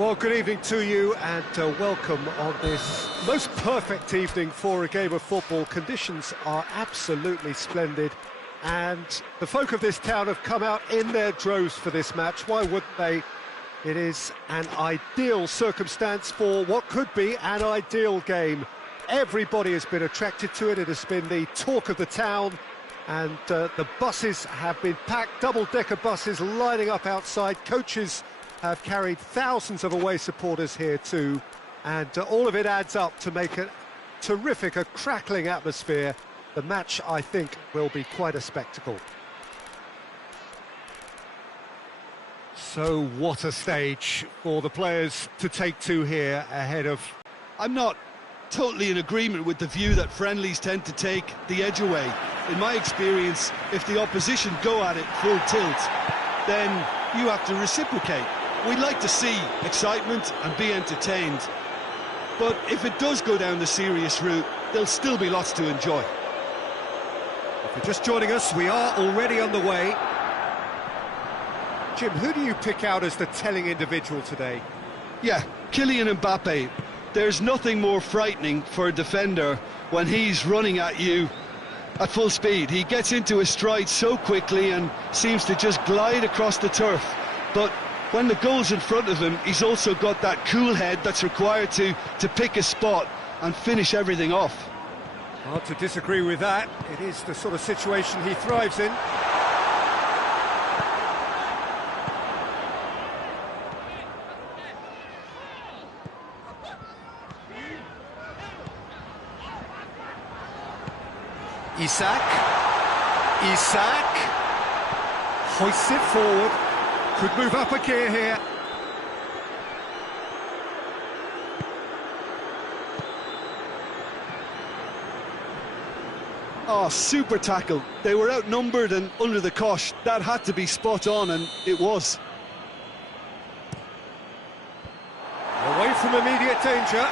Well, good evening to you and welcome on this most perfect evening for a game of football. Conditions are absolutely splendid and the folk of this town have come out in their droves for this match. Why wouldn't they? It is an ideal circumstance for what could be an ideal game. Everybody has been attracted to it. It has been the talk of the town and the buses have been packed, double-decker buses lining up outside. Coaches have carried thousands of away supporters here too, and all of it adds up to make a terrific, a crackling atmosphere. The match, I think, will be quite a spectacle. So what a stage for the players to take to here ahead of... I'm not totally in agreement with the view that friendlies tend to take the edge away. In my experience, if the opposition go at it full tilt, then you have to reciprocate. We'd like to see excitement and be entertained, but if it does go down the serious route, there'll still be lots to enjoy. If you're just joining us, we are already on the way. Jim, who do you pick out as the telling individual today? Yeah, Kylian Mbappe. There's nothing more frightening for a defender when he's running at you at full speed. He gets into his stride so quickly and seems to just glide across the turf, but when the goal's in front of him, he's also got that cool head that's required to pick a spot and finish everything off. Hard to disagree with that. It is the sort of situation he thrives in. Isak hoists it forward. Could move up a gear here. Oh, super tackle. They were outnumbered and under the cosh. That had to be spot on, and it was. Away from immediate danger.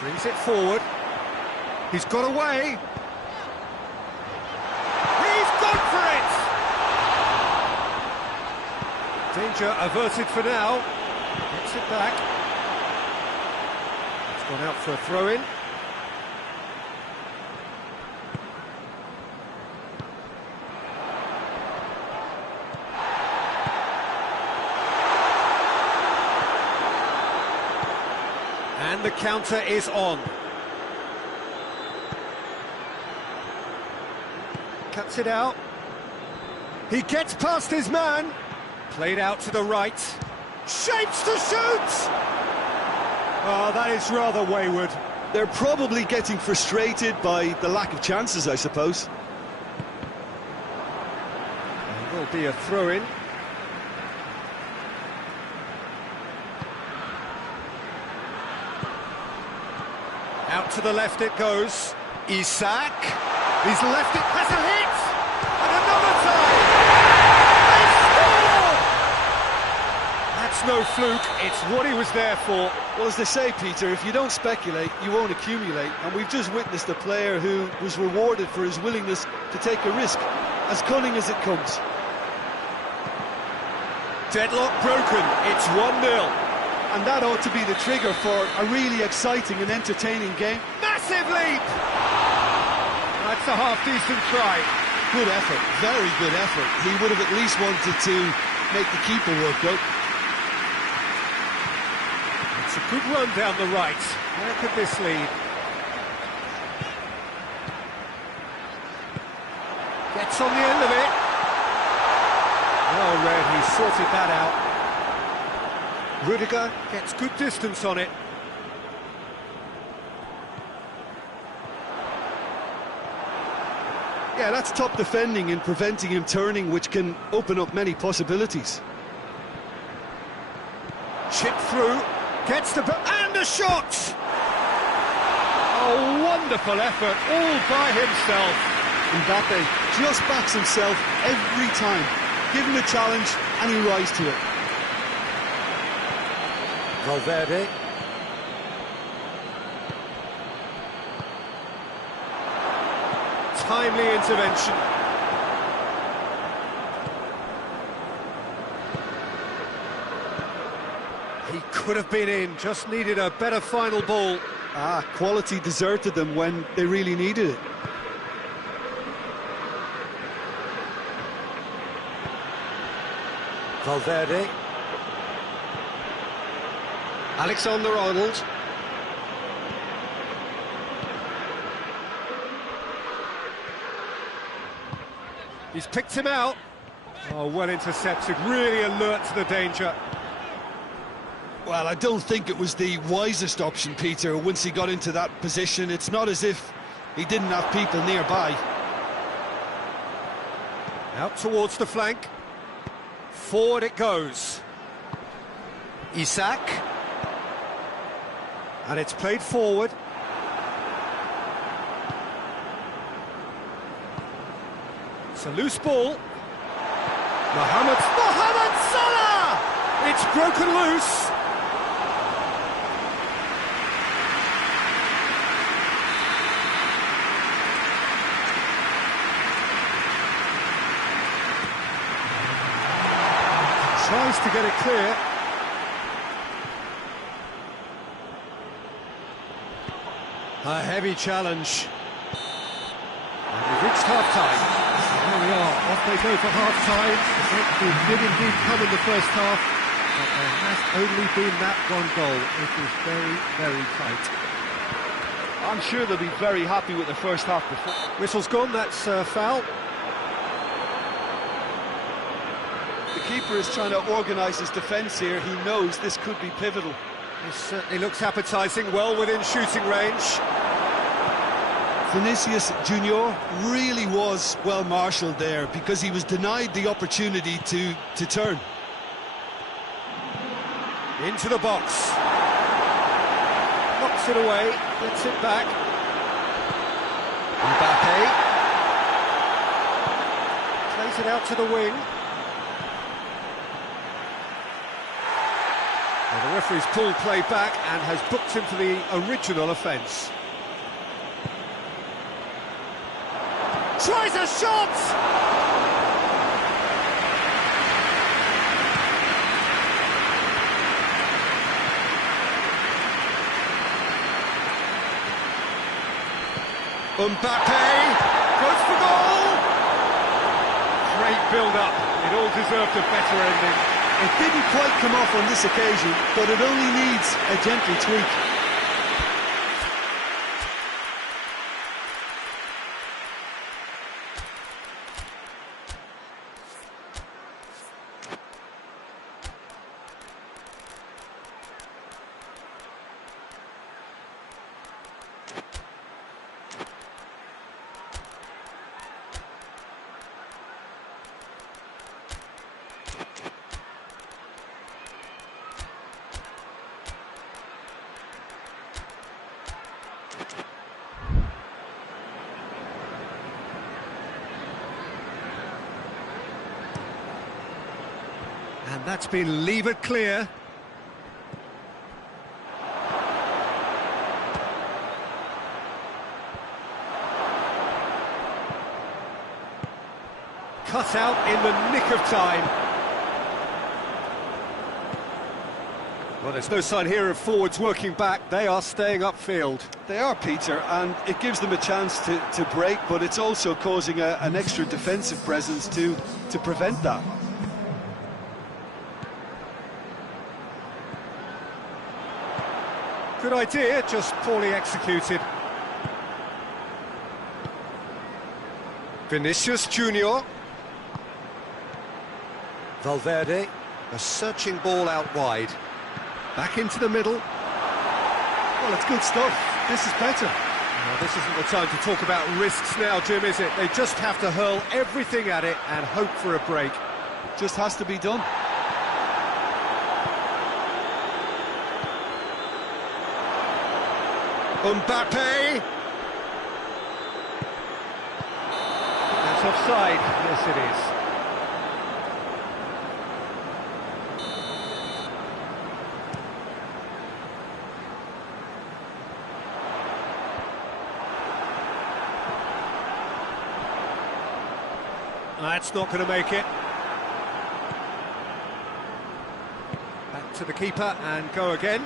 Brings it forward. He's got away. Danger averted for now. Gets it back. It's gone out for a throw-in. And the counter is on. Cuts it out. He gets past his man. Played out to the right. Shapes to shoot! Oh, that is rather wayward. They're probably getting frustrated by the lack of chances, I suppose. There will be a throw-in. Out to the left it goes. Isak. He's left it. Has a hit! And another time! No fluke, it's what he was there for. Well, as they say, Peter, if you don't speculate, you won't accumulate, and we've just witnessed a player who was rewarded for his willingness to take a risk, as cunning as it comes. Deadlock broken, it's 1-0. And that ought to be the trigger for a really exciting and entertaining game. Massive leap! That's a half-decent try. Good effort, very good effort. He would have at least wanted to make the keeper work out. It's a good run down the right. Where could this lead? Gets on the end of it. Well read, he sorted that out. Rudiger gets good distance on it. Yeah, that's top defending and preventing him turning, which can open up many possibilities. Chip through. Gets the... and a shot! Oh, wonderful effort, all by himself. Mbappe just backs himself every time. Give him a challenge and he rises to it. Valverde. Timely intervention. He could have been in, just needed a better final ball. Quality deserted them when they really needed it. Valverde. Alexander-Arnold. He's picked him out. Oh, well intercepted, really alert to the danger. Well, I don't think it was the wisest option, Peter, once he got into that position. It's not as if he didn't have people nearby. Out towards the flank. Forward it goes. Isak. And it's played forward. It's a loose ball. Mohamed Salah! It's broken loose. Tries to get it clear. A heavy challenge. And we've reached half-time. Here we are, off they go for half-time. The breakthrough did indeed come in the first half, but there has only been that one goal. It was very, very tight. I'm sure they'll be very happy with the first half before. Whistle's gone, that's foul. The keeper is trying to organise his defence here. He knows this could be pivotal. This certainly looks appetising, well within shooting range. Vinicius Junior really was well marshalled there because he was denied the opportunity to turn. Into the box. Knocks it away, gets it back. Mbappe. Plays it out to the wing. Well, the referee's pulled play back and has booked him for the original offence. Tries a shot! Mbappe goes for goal! Great build-up, it all deserved a better ending. It didn't quite come off on this occasion, but it only needs a gentle tweak. And that's been levered clear. Cut out in the nick of time. Well, there's no sign here of forwards working back. They are staying upfield. They are, Peter, and it gives them a chance to break, but it's also causing an extra defensive presence to prevent that. Good idea, just poorly executed. Vinicius Junior. Valverde, a searching ball out wide. Back into the middle. Well, it's good stuff. This is better. Well, this isn't the time to talk about risks now, Jim, is it? They just have to hurl everything at it and hope for a break. Just has to be done. Mbappe! That's offside. Yes, it is. That's not going to make it. Back to the keeper and go again.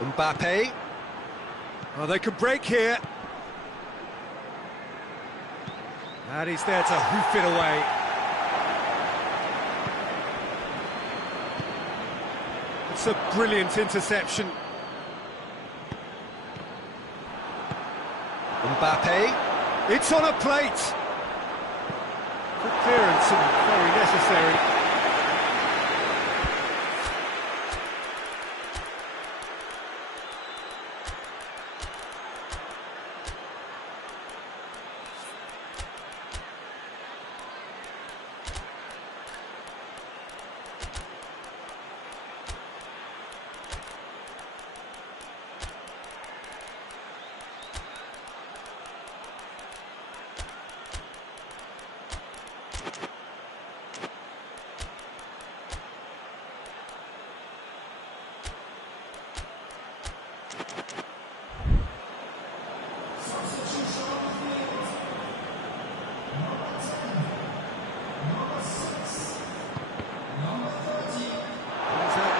Mbappe. Oh, they could break here. And he's there to hoof it away. It's a brilliant interception. Mbappe. It's on a plate. Good clearance and very necessary.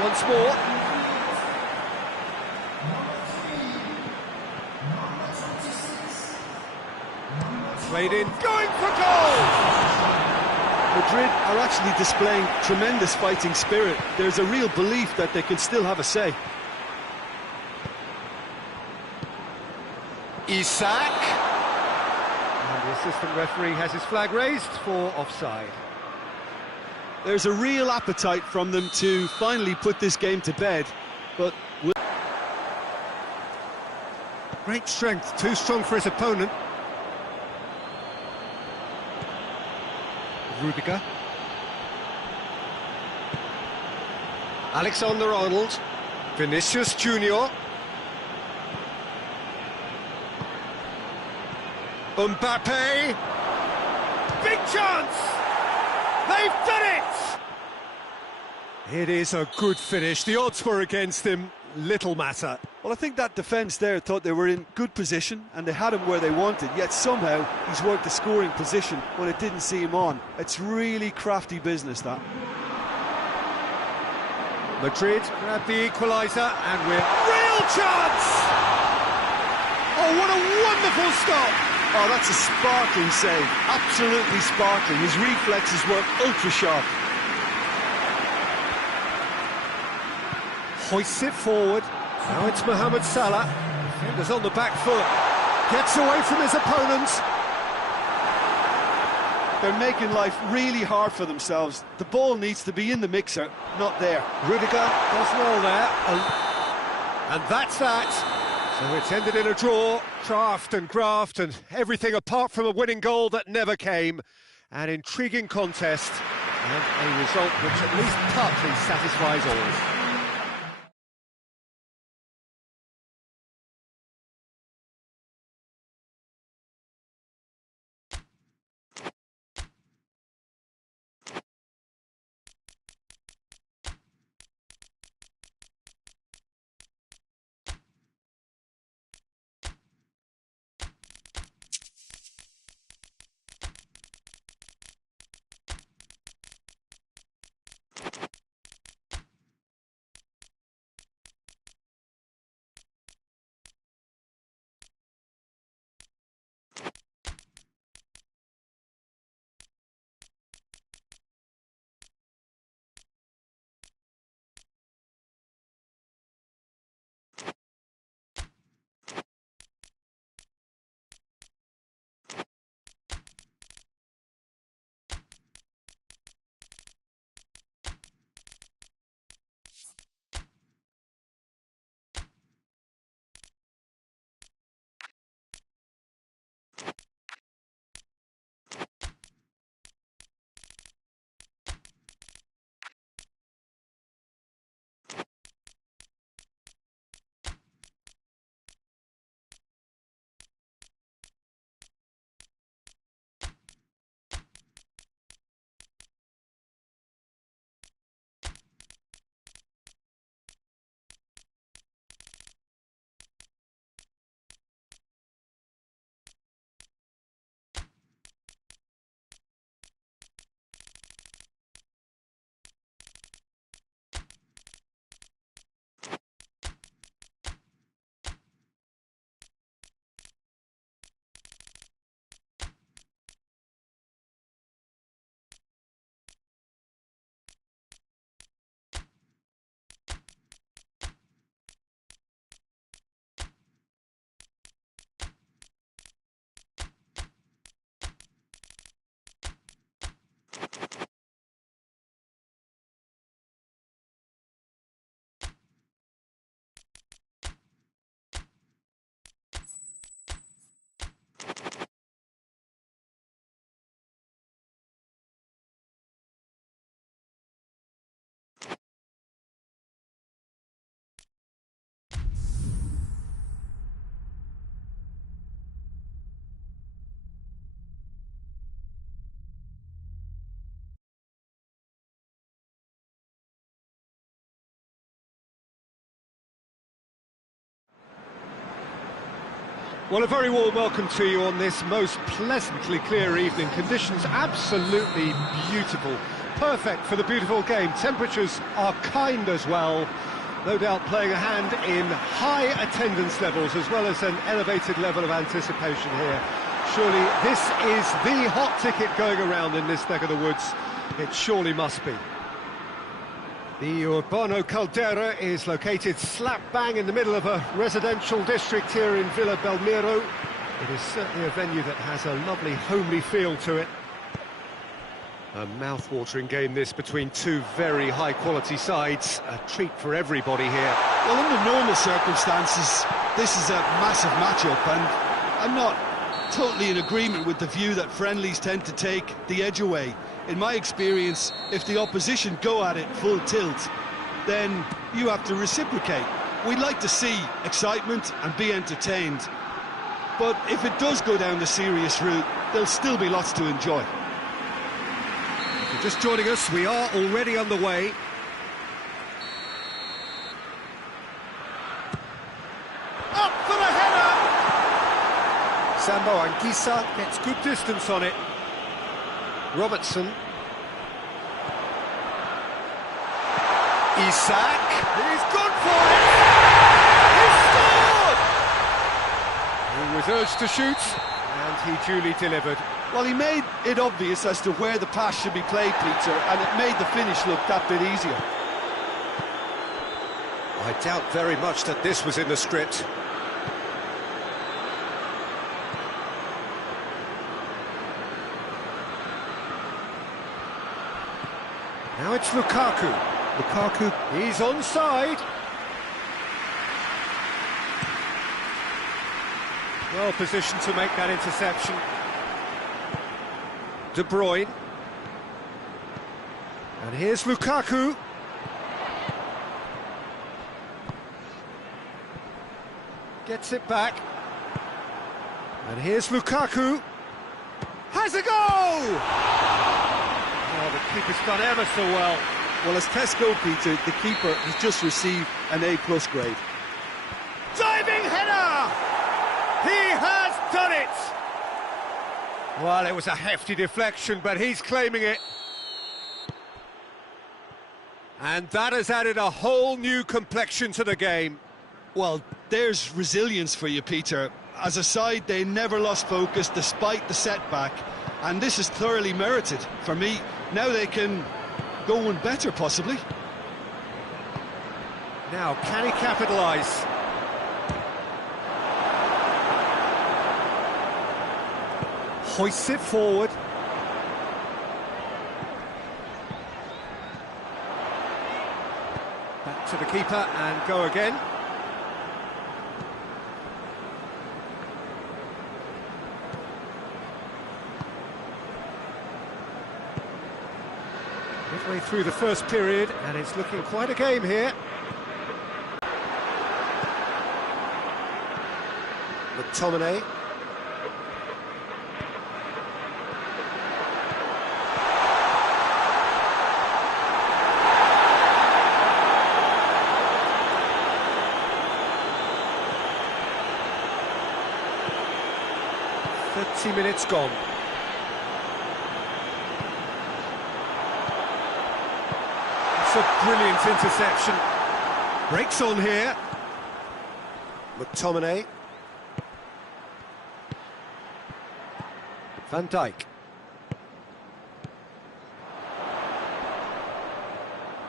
Once more. Played in, going for goal! Madrid are actually displaying tremendous fighting spirit. There's a real belief that they can still have a say. Isak. And the assistant referee has his flag raised for offside. There's a real appetite from them to finally put this game to bed, but... Great strength, too strong for his opponent. Rudiger. Alexander-Arnold. Vinicius Junior. Mbappe. Big chance! They've done it! It is a good finish. The odds were against him. Little matter. Well, I think that defence there thought they were in good position and they had him where they wanted, yet somehow he's worked the scoring position when it didn't see him on. It's really crafty business, that. Madrid grab the equaliser and we're... Real chance! Oh, what a wonderful stop! Oh, that's a sparkling save. Absolutely sparkling. His reflexes were ultra-sharp. Hoists it forward. Now it's Mohamed Salah. Defender's on the back foot. Gets away from his opponents. They're making life really hard for themselves. The ball needs to be in the mixer, not there. Rudiger does well there. And that's that. So it's ended in a draw. Craft and graft and everything apart from a winning goal that never came. An intriguing contest and a result which at least partly satisfies all. Well, a very warm welcome to you on this most pleasantly clear evening. Conditions absolutely beautiful. Perfect for the beautiful game. Temperatures are kind as well. No doubt playing a hand in high attendance levels as well as an elevated level of anticipation here. Surely this is the hot ticket going around in this neck of the woods. It surely must be. The Urbano Caldera is located slap bang in the middle of a residential district here in Villa Belmiro. It is certainly a venue that has a lovely homely feel to it. A mouth-watering game this between two very high-quality sides. A treat for everybody here. Well, under normal circumstances, this is a massive matchup, and I'm not totally in agreement with the view that friendlies tend to take the edge away. In my experience, if the opposition go at it full tilt, then you have to reciprocate. We'd like to see excitement and be entertained, but if it does go down the serious route, there'll still be lots to enjoy. If you're just joining us, we are already underway. Up for the header! Sambo Anguissa gets good distance on it. Robertson. Isak. He's good for it! He scored! He was urged to shoot, and he duly delivered. Well, he made it obvious as to where the pass should be played, Peter, and it made the finish look that bit easier. I doubt very much that this was in the script. Now it's Lukaku. Lukaku, he's onside. Well positioned to make that interception. De Bruyne. And here's Lukaku. Gets it back. And here's Lukaku. Has a goal! Oh, the keeper's done ever so well. Well, as tests go, Peter, the keeper has just received an A+ grade. Diving header! He has done it! Well, it was a hefty deflection, but he's claiming it. And that has added a whole new complexion to the game. Well, there's resilience for you, Peter. As a side, they never lost focus despite the setback, and this is thoroughly merited. For me, now they can go one better, possibly. Now, can he capitalise? Hoists it forward. Back to the keeper and go again. Midway through the first period, and it's looking quite a game here. McTominay. Minutes gone. It's a brilliant interception. Breaks on here. McTominay. Van Dijk.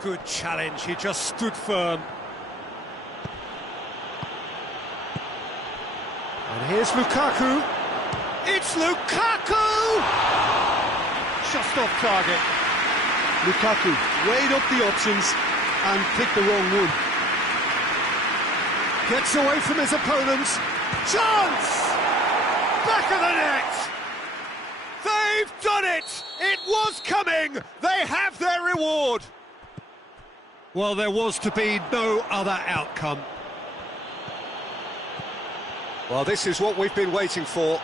Good challenge, he just stood firm. And here's Lukaku. It's Lukaku! just off target. Lukaku weighed up the options and picked the wrong one. Gets away from his opponents. Chance! Back of the net! They've done it! It was coming! They have their reward! Well, there was to be no other outcome. Well, this is what we've been waiting for.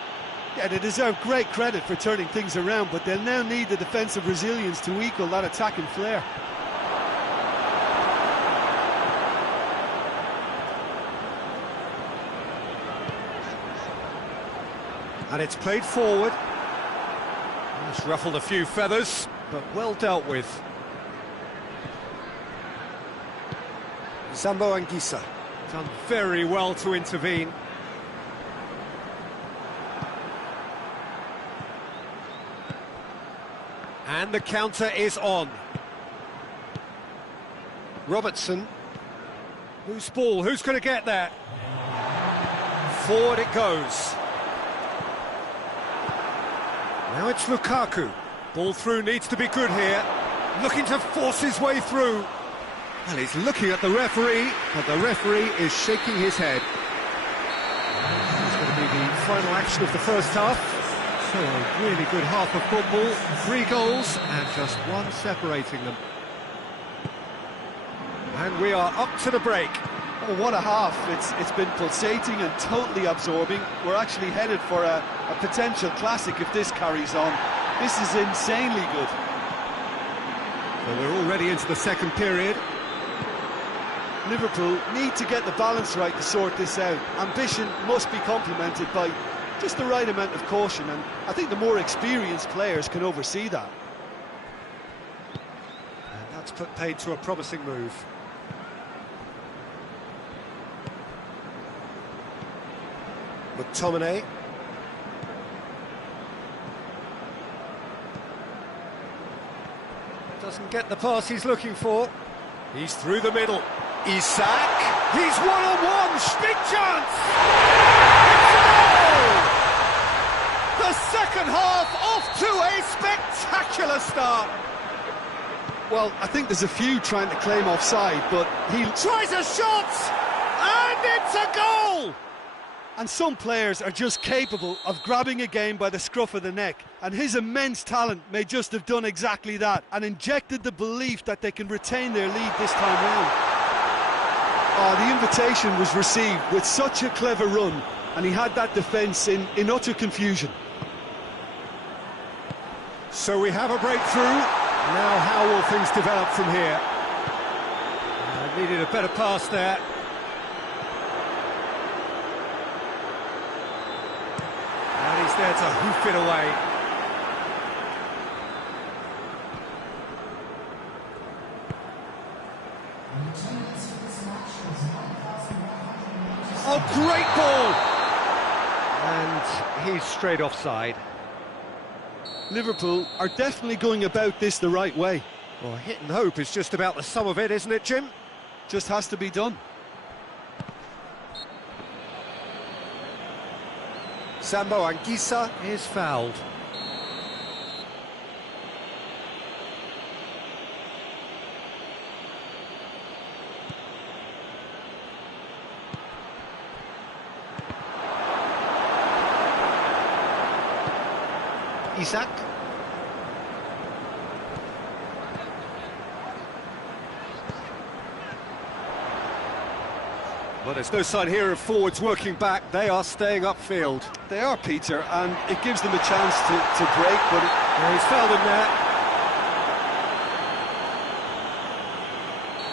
Yeah, they deserve great credit for turning things around, but they'll now need the defensive resilience to equal that attacking flair. And it's played forward. It's ruffled a few feathers, but well dealt with. Zambo Anguissa done very well to intervene. And the counter is on. Robertson. Loose ball, who's going to get that? Forward it goes. Now it's Lukaku. Ball through needs to be good here. Looking to force his way through. Well, he's looking at the referee, but the referee is shaking his head. It's going to be the final action of the first half. So a really good half of football. 3 goals and just one separating them. And we are up to the break. Oh, what a half. It's been pulsating and totally absorbing. We're actually headed for a potential classic if this carries on. This is insanely good. So we're already into the second period. Liverpool need to get the balance right to sort this out. Ambition must be complemented by just the right amount of caution, and I think the more experienced players can oversee that. And that's put paid to a promising move. McTominay. Doesn't get the pass he's looking for. He's through the middle. Isak. He's one-on-one. Big chance. It's a goal! The second half off to a spectacular start. Well, I think there's a few trying to claim offside, but he tries a shot, and it's a goal! And some players are just capable of grabbing a game by the scruff of the neck, and his immense talent may just have done exactly that and injected the belief that they can retain their lead this time round. Oh, the invitation was received with such a clever run, and he had that defence in utter confusion. So we have a breakthrough. Now how will things develop from here? Needed a better pass there. And he's there to hoof it away. Oh, great ball! And he's straight offside. Liverpool are definitely going about this the right way. Well, hit and hope is just about the sum of it, isn't it, Jim? Just has to be done. Zambo Anguissa is fouled. Isak. Well, there's no sign here of forwards working back. They are staying upfield. They are, Peter, and it gives them a chance to break, but yeah, he's fouled him there.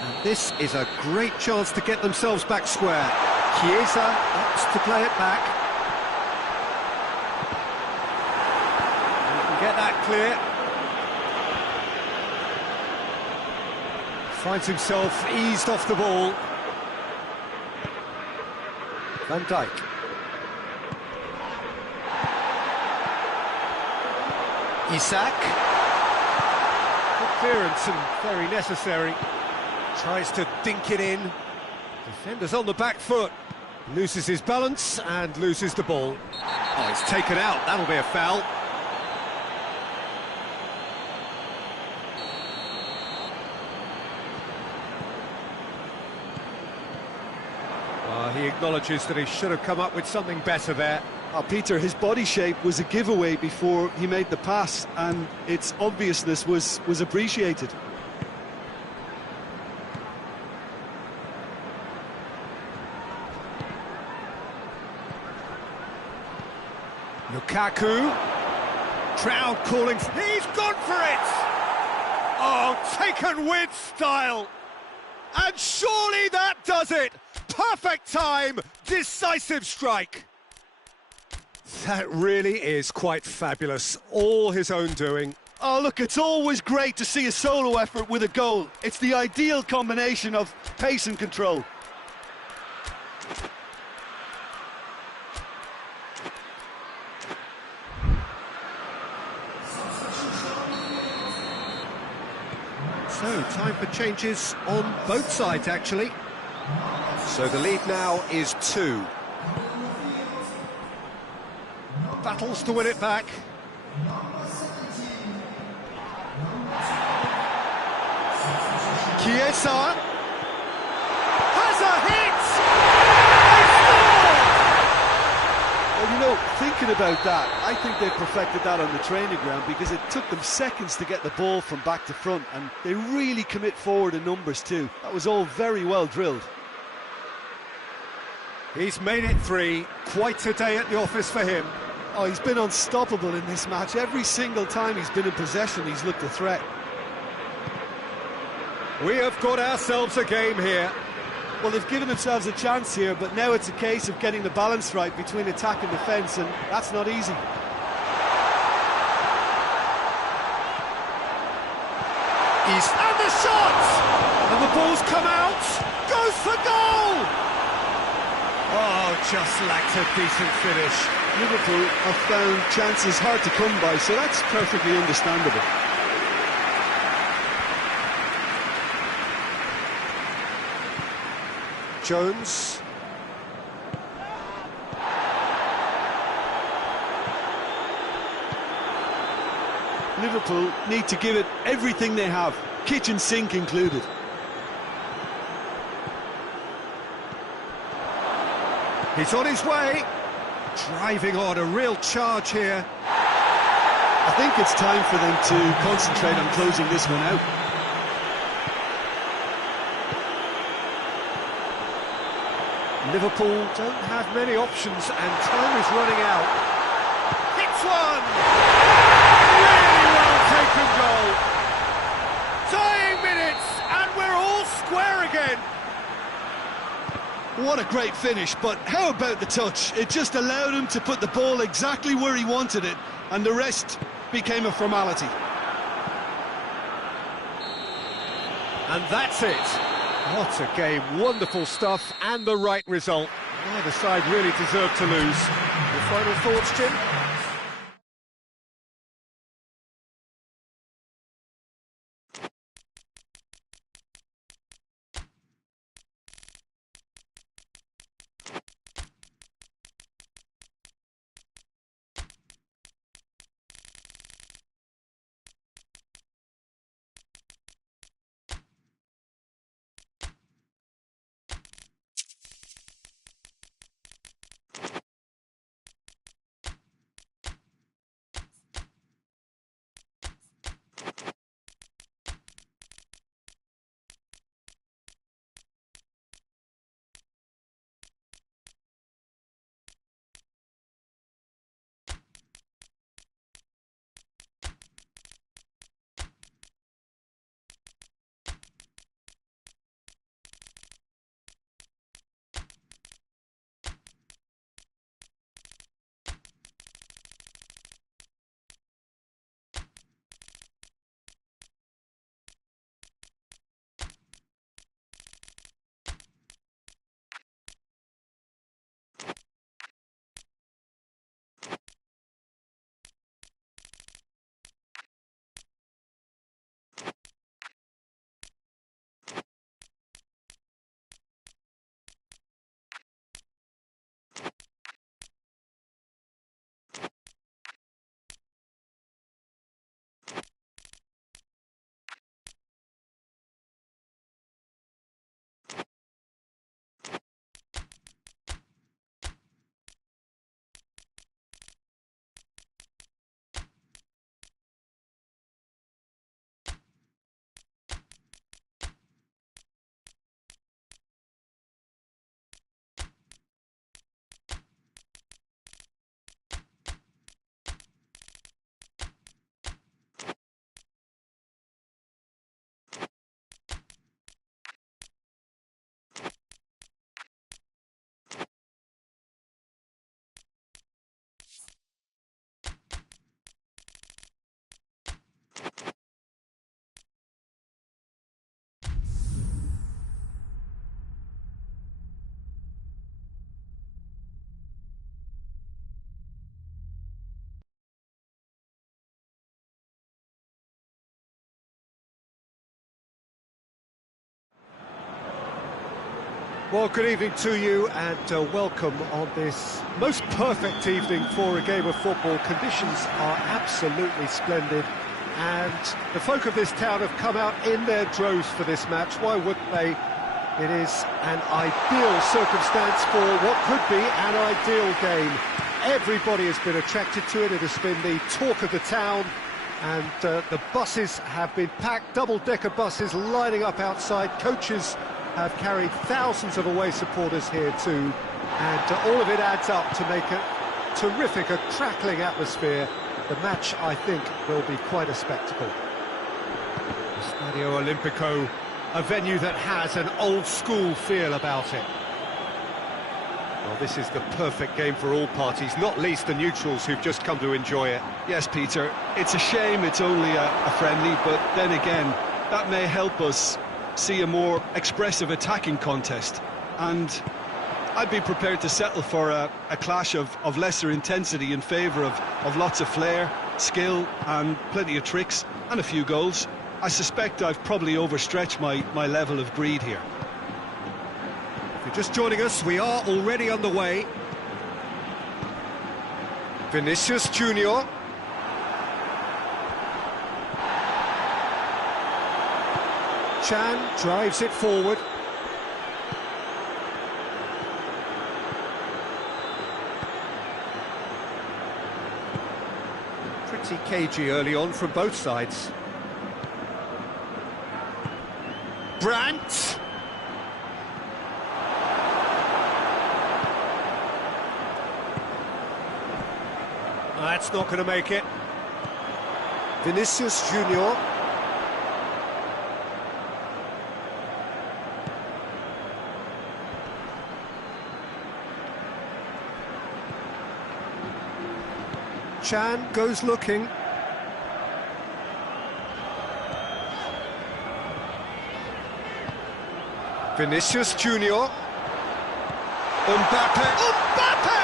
And this is a great chance to get themselves back square. Chiesa opts to play it back. Get that clear. Finds himself eased off the ball. Van Dijk. Isak. Good clearance and very necessary. Tries to dink it in. Defender's on the back foot. Loses his balance and loses the ball. Oh, it's taken out. That'll be a foul. he acknowledges that he should have come up with something better there. Peter, his body shape was a giveaway before he made the pass, and its obviousness was appreciated. Lukaku, crowd calling, he's gone for it! Oh, taken with style! And surely that does it! Perfect time, decisive strike! That really is quite fabulous, all his own doing. Oh, look, it's always great to see a solo effort with a goal. It's the ideal combination of pace and control. So, time for changes on both sides, actually. So the lead now is 2. Battles to win it back. Q.Tan has a hit! Well, you know, thinking about that, I think they perfected that on the training ground because it took them seconds to get the ball from back to front, and they really commit forward in numbers too. That was all very well drilled. He's made it 3. Quite a day at the office for him. Oh, he's been unstoppable in this match. Every single time he's been in possession, he's looked a threat. We have got ourselves a game here. Well, they've given themselves a chance here, but now it's a case of getting the balance right between attack and defence, and that's not easy. And the shot! And the ball's come out! Goes for goal! Oh, just lacked a decent finish. Liverpool have found chances hard to come by, so that's perfectly understandable. Jones. Liverpool need to give it everything they have, kitchen sink included. He's on his way. Driving on, a real charge here. I think it's time for them to concentrate on closing this one out. Liverpool don't have many options and time is running out. Hits one! Really well taken goal. Dying minutes and we're all square again. What a great finish, but how about the touch? It just allowed him to put the ball exactly where he wanted it, and the rest became a formality. And that's it. What a game, wonderful stuff, and the right result. Neither side really deserved to lose. Your final thoughts, Jim? Well, good evening to you and welcome on this most perfect evening for a game of football. Conditions are absolutely splendid and the folk of this town have come out in their droves for this match. Why wouldn't they? It is an ideal circumstance for what could be an ideal game. Everybody has been attracted to it. It has been the talk of the town, and the buses have been packed, double-decker buses lining up outside. Coaches have carried thousands of away supporters here too, and all of it adds up to make a terrific, a crackling atmosphere. The match, I think, will be quite a spectacle. Stadio Olimpico, a venue that has an old-school feel about it. Well, this is the perfect game for all parties, not least the neutrals who've just come to enjoy it. Yes, Peter, it's a shame it's only a friendly, but then again, that may help us see a more expressive attacking contest. And I'd be prepared to settle for a clash of lesser intensity in favour of lots of flair, skill and plenty of tricks and a few goals. I suspect I've probably overstretched my level of greed here. If you're just joining us, we are already underway. Vinicius Junior. Chan drives it forward. Pretty cagey early on from both sides. Brandt. That's not going to make it. Vinicius Junior. Chan goes looking. Vinicius Junior. Mbappe. Mbappe!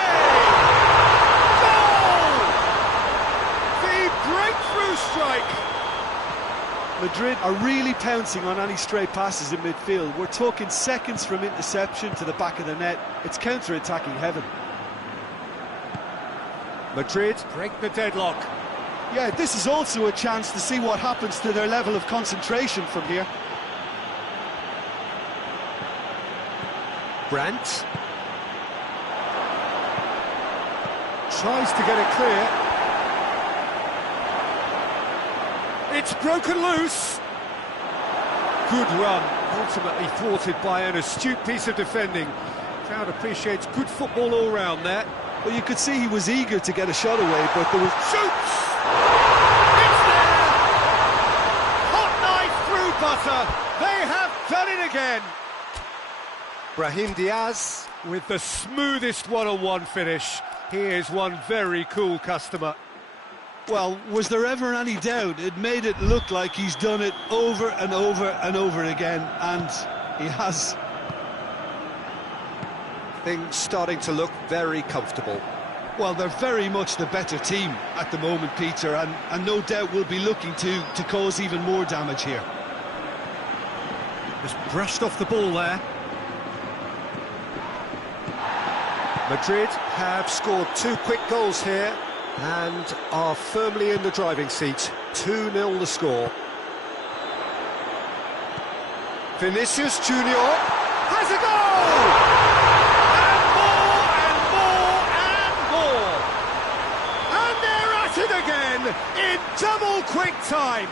Goal! The breakthrough strike. Madrid are really pouncing on any stray passes in midfield. We're talking seconds from interception to the back of the net. It's counter-attacking heaven. Madrid break the deadlock. Yeah, this is also a chance to see what happens to their level of concentration from here. Brandt tries to get it clear. It's broken loose. Good run, ultimately thwarted by an astute piece of defending. Crowd appreciates good football all round there. Well, you could see he was eager to get a shot away, but there was... Shoots! It's there! Hot knife through butter. They have done it again. Brahim Diaz with the smoothest one-on-one finish. He is one very cool customer. Well, was there ever any doubt? It made it look like he's done it over and over and over again, and he has. Things starting to look very comfortable. Well, they're very much the better team at the moment, Peter, and no doubt will be looking to cause even more damage here. Just brushed off the ball there. Madrid have scored 2 quick goals here and are firmly in the driving seat. 2-0 the score. Vinicius Junior has a goal! Again in double quick time.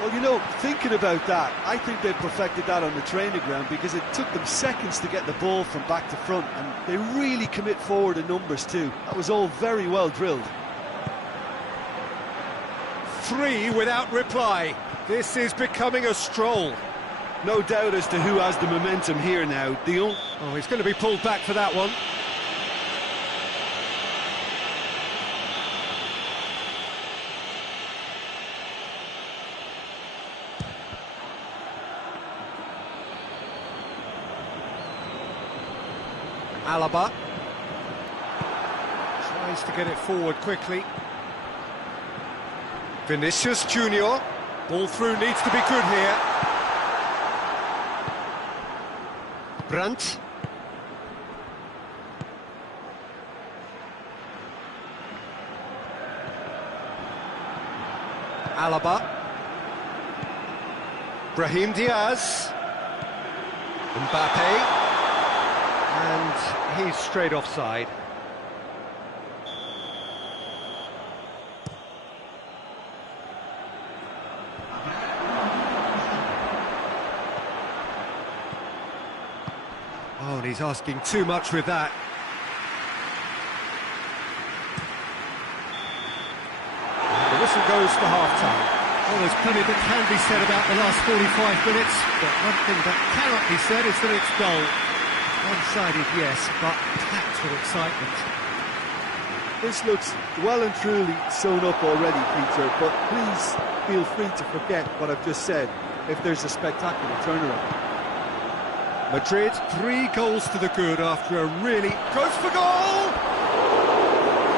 Well, you know, thinking about that, I think they perfected that on the training ground because it took them seconds to get the ball from back to front, and they really commit forward in numbers too. That was all very well drilled. 3 without reply. This is becoming a stroll. No doubt as to who has the momentum here now. Oh, he's going to be pulled back for that one. Alaba tries to get it forward quickly. Vinicius Junior. Ball through needs to be good here. Brandt. Alaba. Brahim Diaz. Mbappe. And he's straight offside. Oh, and he's asking too much with that. And the whistle goes for half-time. Well, there's plenty that can be said about the last 45 minutes, but one thing that cannot be said is that it's dull. One-sided, yes, but packed with excitement. This looks well and truly sewn up already, Peter, but please feel free to forget what I've just said if there's a spectacular turnaround. Madrid, 3 goals to the good after a really... Goes for goal!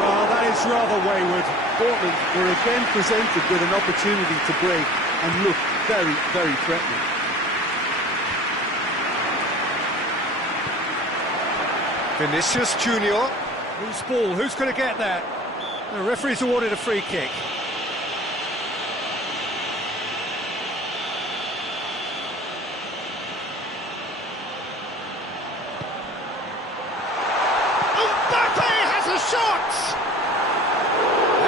Oh, that is rather wayward. Portland were again presented with an opportunity to break and look very, very threatening. Vinicius Junior. Who's ball? Who's going to get that? The referee's awarded a free kick. Mbappe has a shot!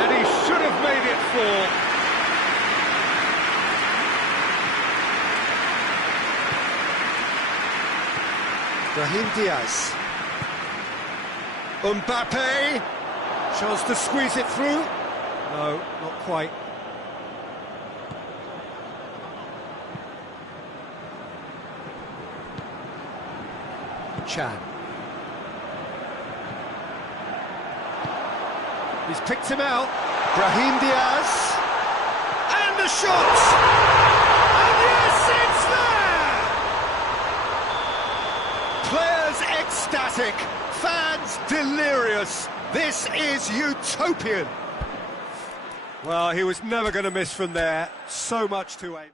And he should have made it 4. Brahim Diaz. Mbappe! Chance to squeeze it through. No, not quite. Chan. He's picked him out. Brahim Diaz. And the shot! And yes, it's there! Players ecstatic. Fans delirious. This is utopian. Well, he was never going to miss from there. So much to aim.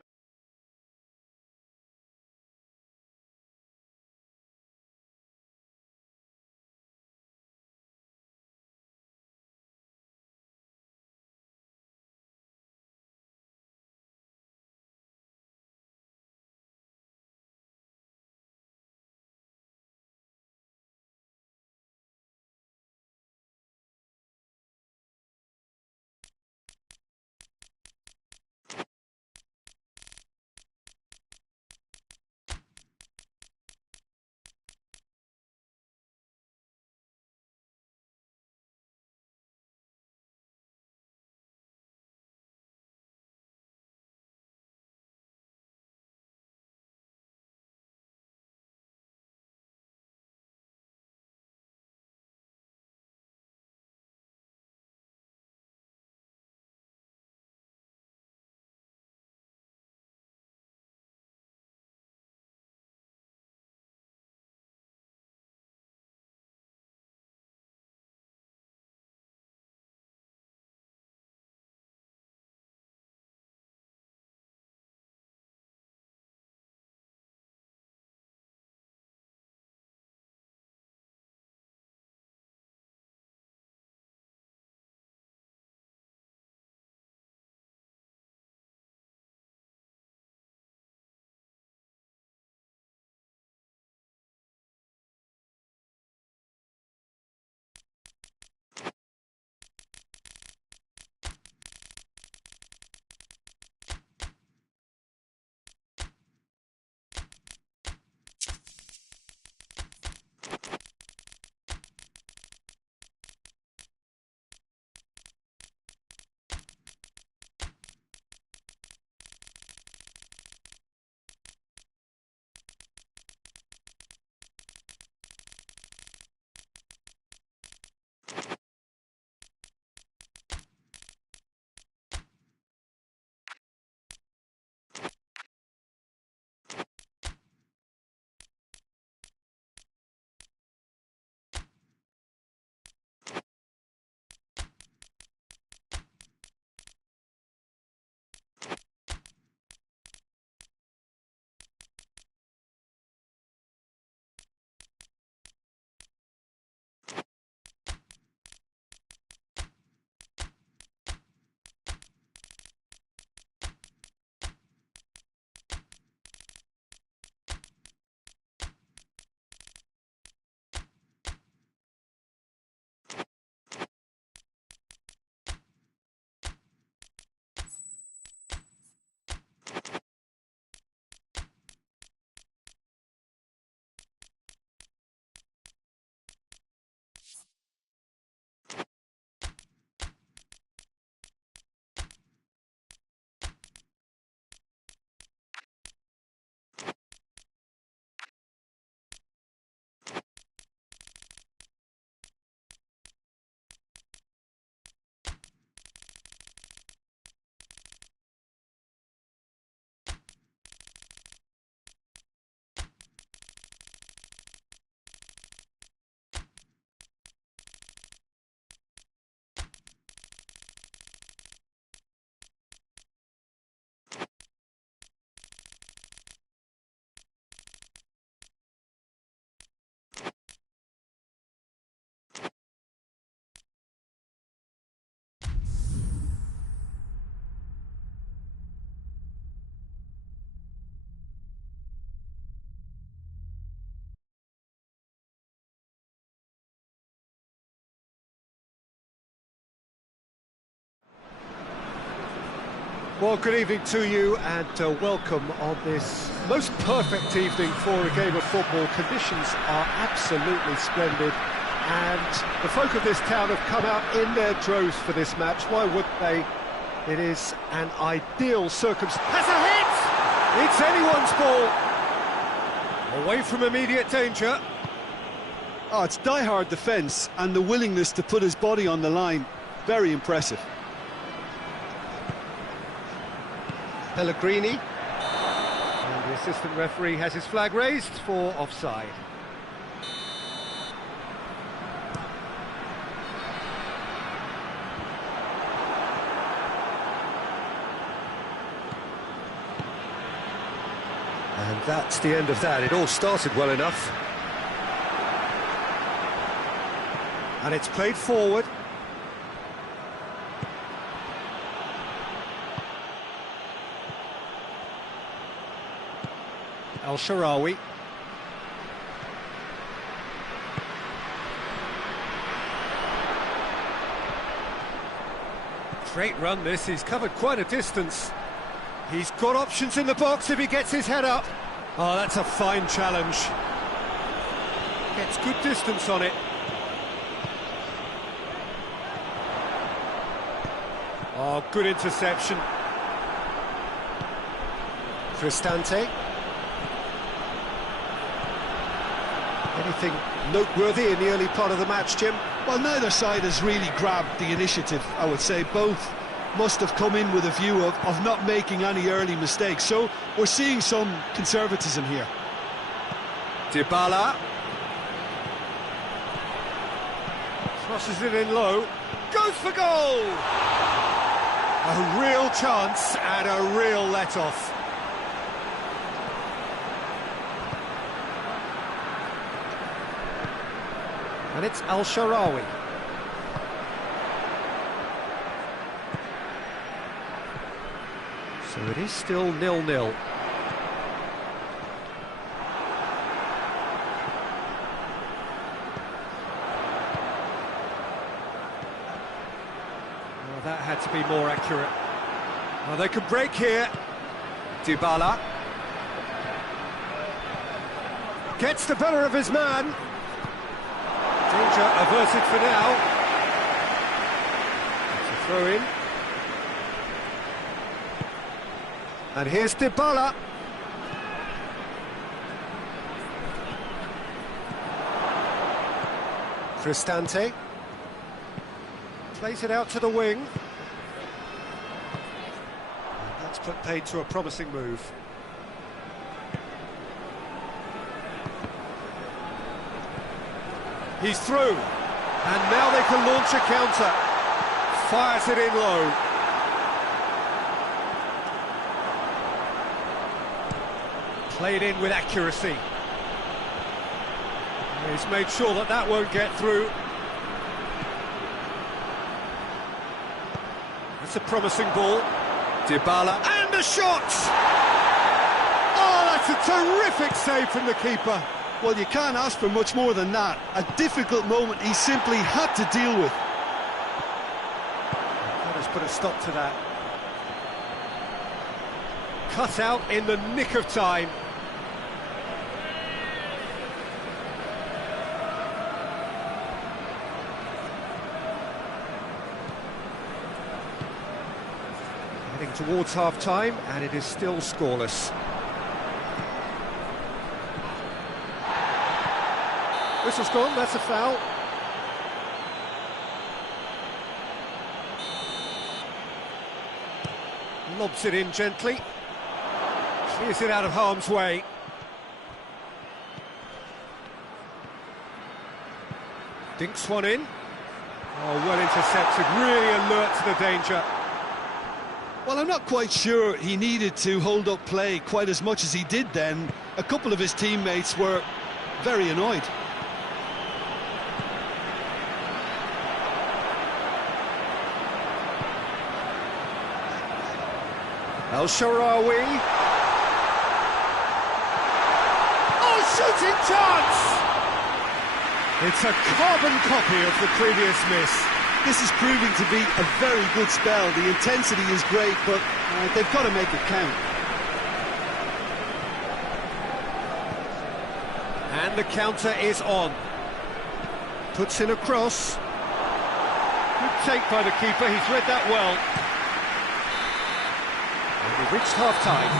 Well, good evening to you and welcome on this most perfect evening for a game of football. Conditions are absolutely splendid and the folk of this town have come out in their droves for this match. Why wouldn't they? It is an ideal circumstance. Has a hit! It's anyone's ball. Away from immediate danger. Oh, it's die-hard defence and the willingness to put his body on the line. Very impressive. Pellegrini, and the assistant referee has his flag raised for offside. And that's the end of that. It all started well enough. And it's played forward. Al-Sharawi. Great run this, he's covered quite a distance. He's got options in the box if he gets his head up. Oh, that's a fine challenge. Gets good distance on it. Oh, good interception. Cristante. Anything noteworthy in the early part of the match, Jim? Well, neither side has really grabbed the initiative, I would say. Both must have come in with a view of not making any early mistakes. So we're seeing some conservatism here. Dybala. Crosses it in low. Goes for goal! A real chance and a real let-off. And it's Al-Sharawi. So it is still 0-0. Well, that had to be more accurate. Well, they could break here. Dybala. Gets the better of his man. Danger averted for now. It's a throw in. And here's Dybala. Cristante. Plays it out to the wing. And that's put paid to a promising move. He's through, and now they can launch a counter. Fires it in low. Played in with accuracy. He's made sure that that won't get through. That's a promising ball. Dybala, and a shot! Oh, that's a terrific save from the keeper. Well, you can't ask for much more than that. A difficult moment he simply had to deal with. That has put a stop to that. Cut out in the nick of time. Heading towards half-time, and it is still scoreless. Whistle's gone, that's a foul. Lobs it in gently. Clears it out of harm's way. Dinks one in. Oh, well intercepted, really alert to the danger. Well, I'm not quite sure he needed to hold up play quite as much as he did then. A couple of his teammates were very annoyed. Al-Sharawi. Oh, shooting chance! It's a carbon copy of the previous miss. this is proving to be a very good spell. The intensity is great, but they've got to make it count. And the counter is on. Puts in a cross. Good take by the keeper, he's read that well. And we've reached half-time.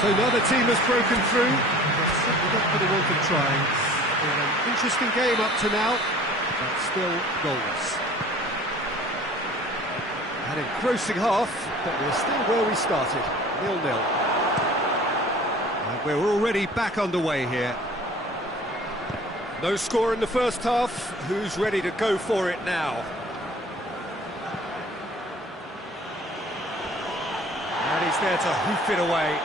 So now the team has broken through. They've certainly not been a want of trying. Been an interesting game up to now, but still goals. An engrossing half, but we're still where we started, 0-0. And we're already back underway here. No score in the first half. Who's ready to go for it now? And he's there to hoof it away.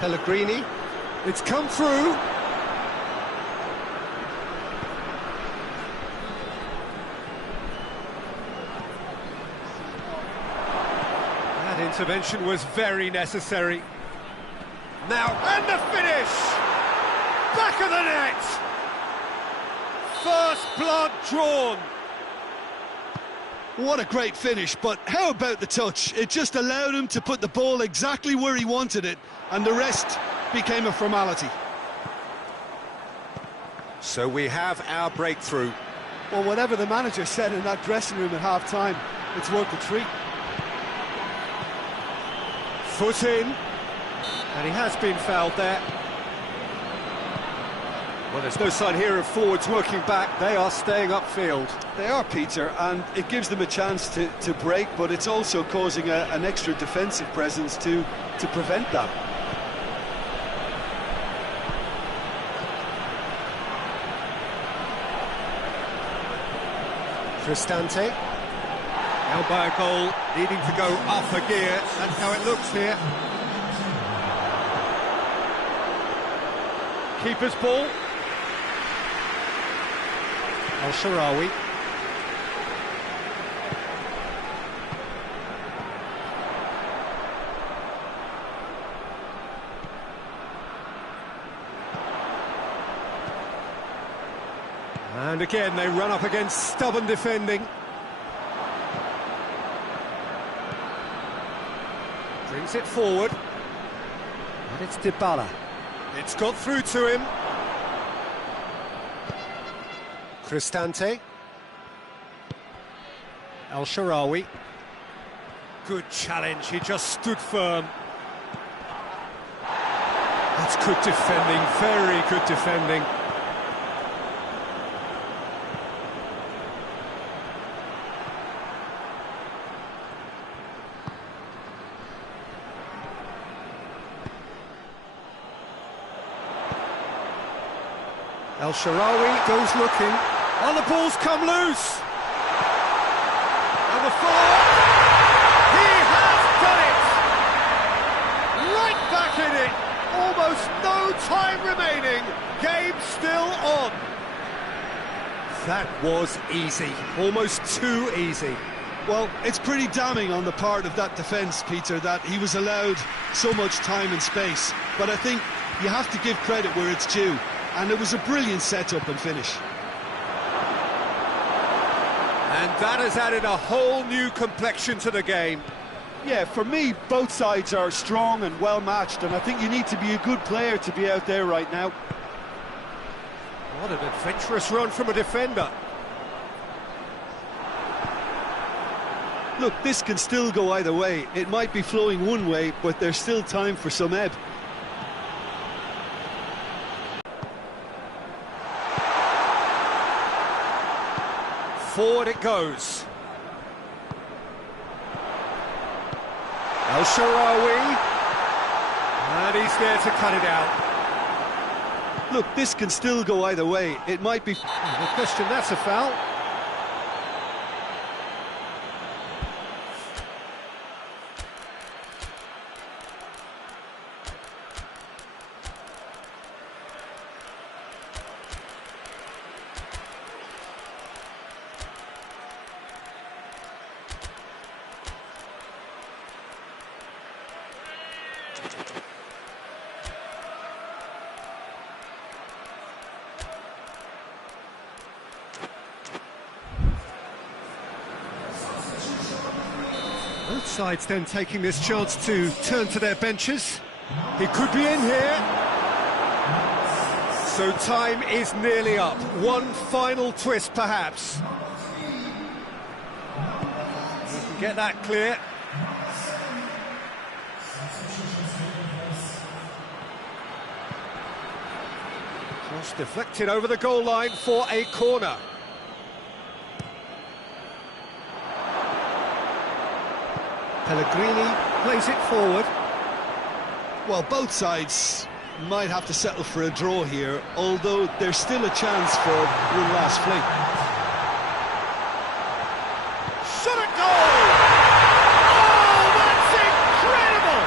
Pellegrini. It's come through. That intervention was very necessary. Now, and the finish! Back of the net! First blood drawn! What a great finish, but how about the touch? It just allowed him to put the ball exactly where he wanted it, and the rest became a formality. So we have our breakthrough. Well, whatever the manager said in that dressing room at half-time, it's worth the treat. Foot in. And he has been fouled there. Well, there's no sign here of forwards working back. They are staying upfield. They are, Peter, and it gives them a chance to break, but it's also causing an extra defensive presence to prevent that. Cristante. Now by a goal, needing to go up a gear. That's how it looks here. Keeper's ball. El-Shaarawy. And again, they run up against stubborn defending. Brings it forward. And it's Dybala. It's got through to him. Cristante. El-Shaarawy. Good challenge, he just stood firm. That's good defending, very good defending. El-Shaarawy goes looking. Oh, the ball's come loose. And the follow-up. He has done it. Right back in it. Almost no time remaining. Game still on. That was easy. Almost too easy. Well, it's pretty damning on the part of that defence, Peter, that he was allowed so much time and space. But I think you have to give credit where it's due. And it was a brilliant setup and finish. And that has added a whole new complexion to the game. Yeah, for me, both sides are strong and well-matched, and I think you need to be a good player to be out there right now. What an adventurous run from a defender. Look, this can still go either way. It might be flowing one way, but there's still time for some ebb. Forward it goes. El-Shaarawy. And he's there to cut it out. Look, this can still go either way. It might be... No question, that's a foul. Sides then taking this chance to turn to their benches. He could be in here. So time is nearly up. One final twist, perhaps. You can get that clear. Cross deflected over the goal line for a corner. Pellegrini plays it forward. Well, both sides might have to settle for a draw here, although there's still a chance for one last fling. Shot at goal! Oh, that's incredible!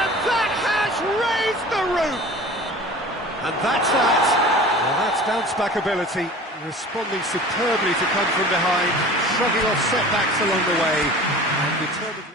And that has raised the roof! And that's that. Well, that's bounce-back ability, responding superbly to come from behind, shrugging off setbacks along the way, and determinedly...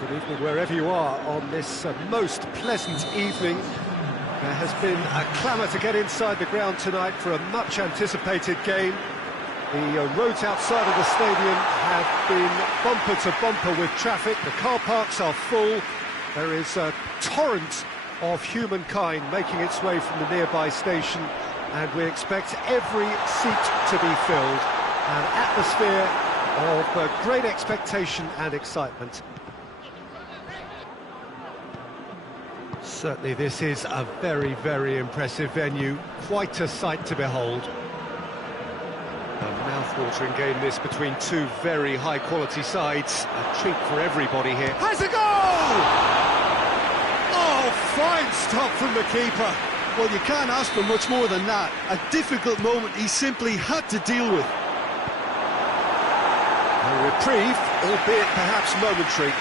Good evening wherever you are on this most pleasant evening. There has been a clamour to get inside the ground tonight for a much anticipated game. The roads outside of the stadium have been bumper to bumper with traffic. The car parks are full. There is a torrent of humankind making its way from the nearby station, and we expect every seat to be filled. An atmosphere of great expectation and excitement. Certainly this is a very, very impressive venue. Quite a sight to behold. A mouth-watering game this between two very high-quality sides. A treat for everybody here. Has a goal! Oh, fine stop from the keeper. Well, you can't ask for much more than that. A difficult moment he simply had to deal with. A reprieve, albeit perhaps momentary.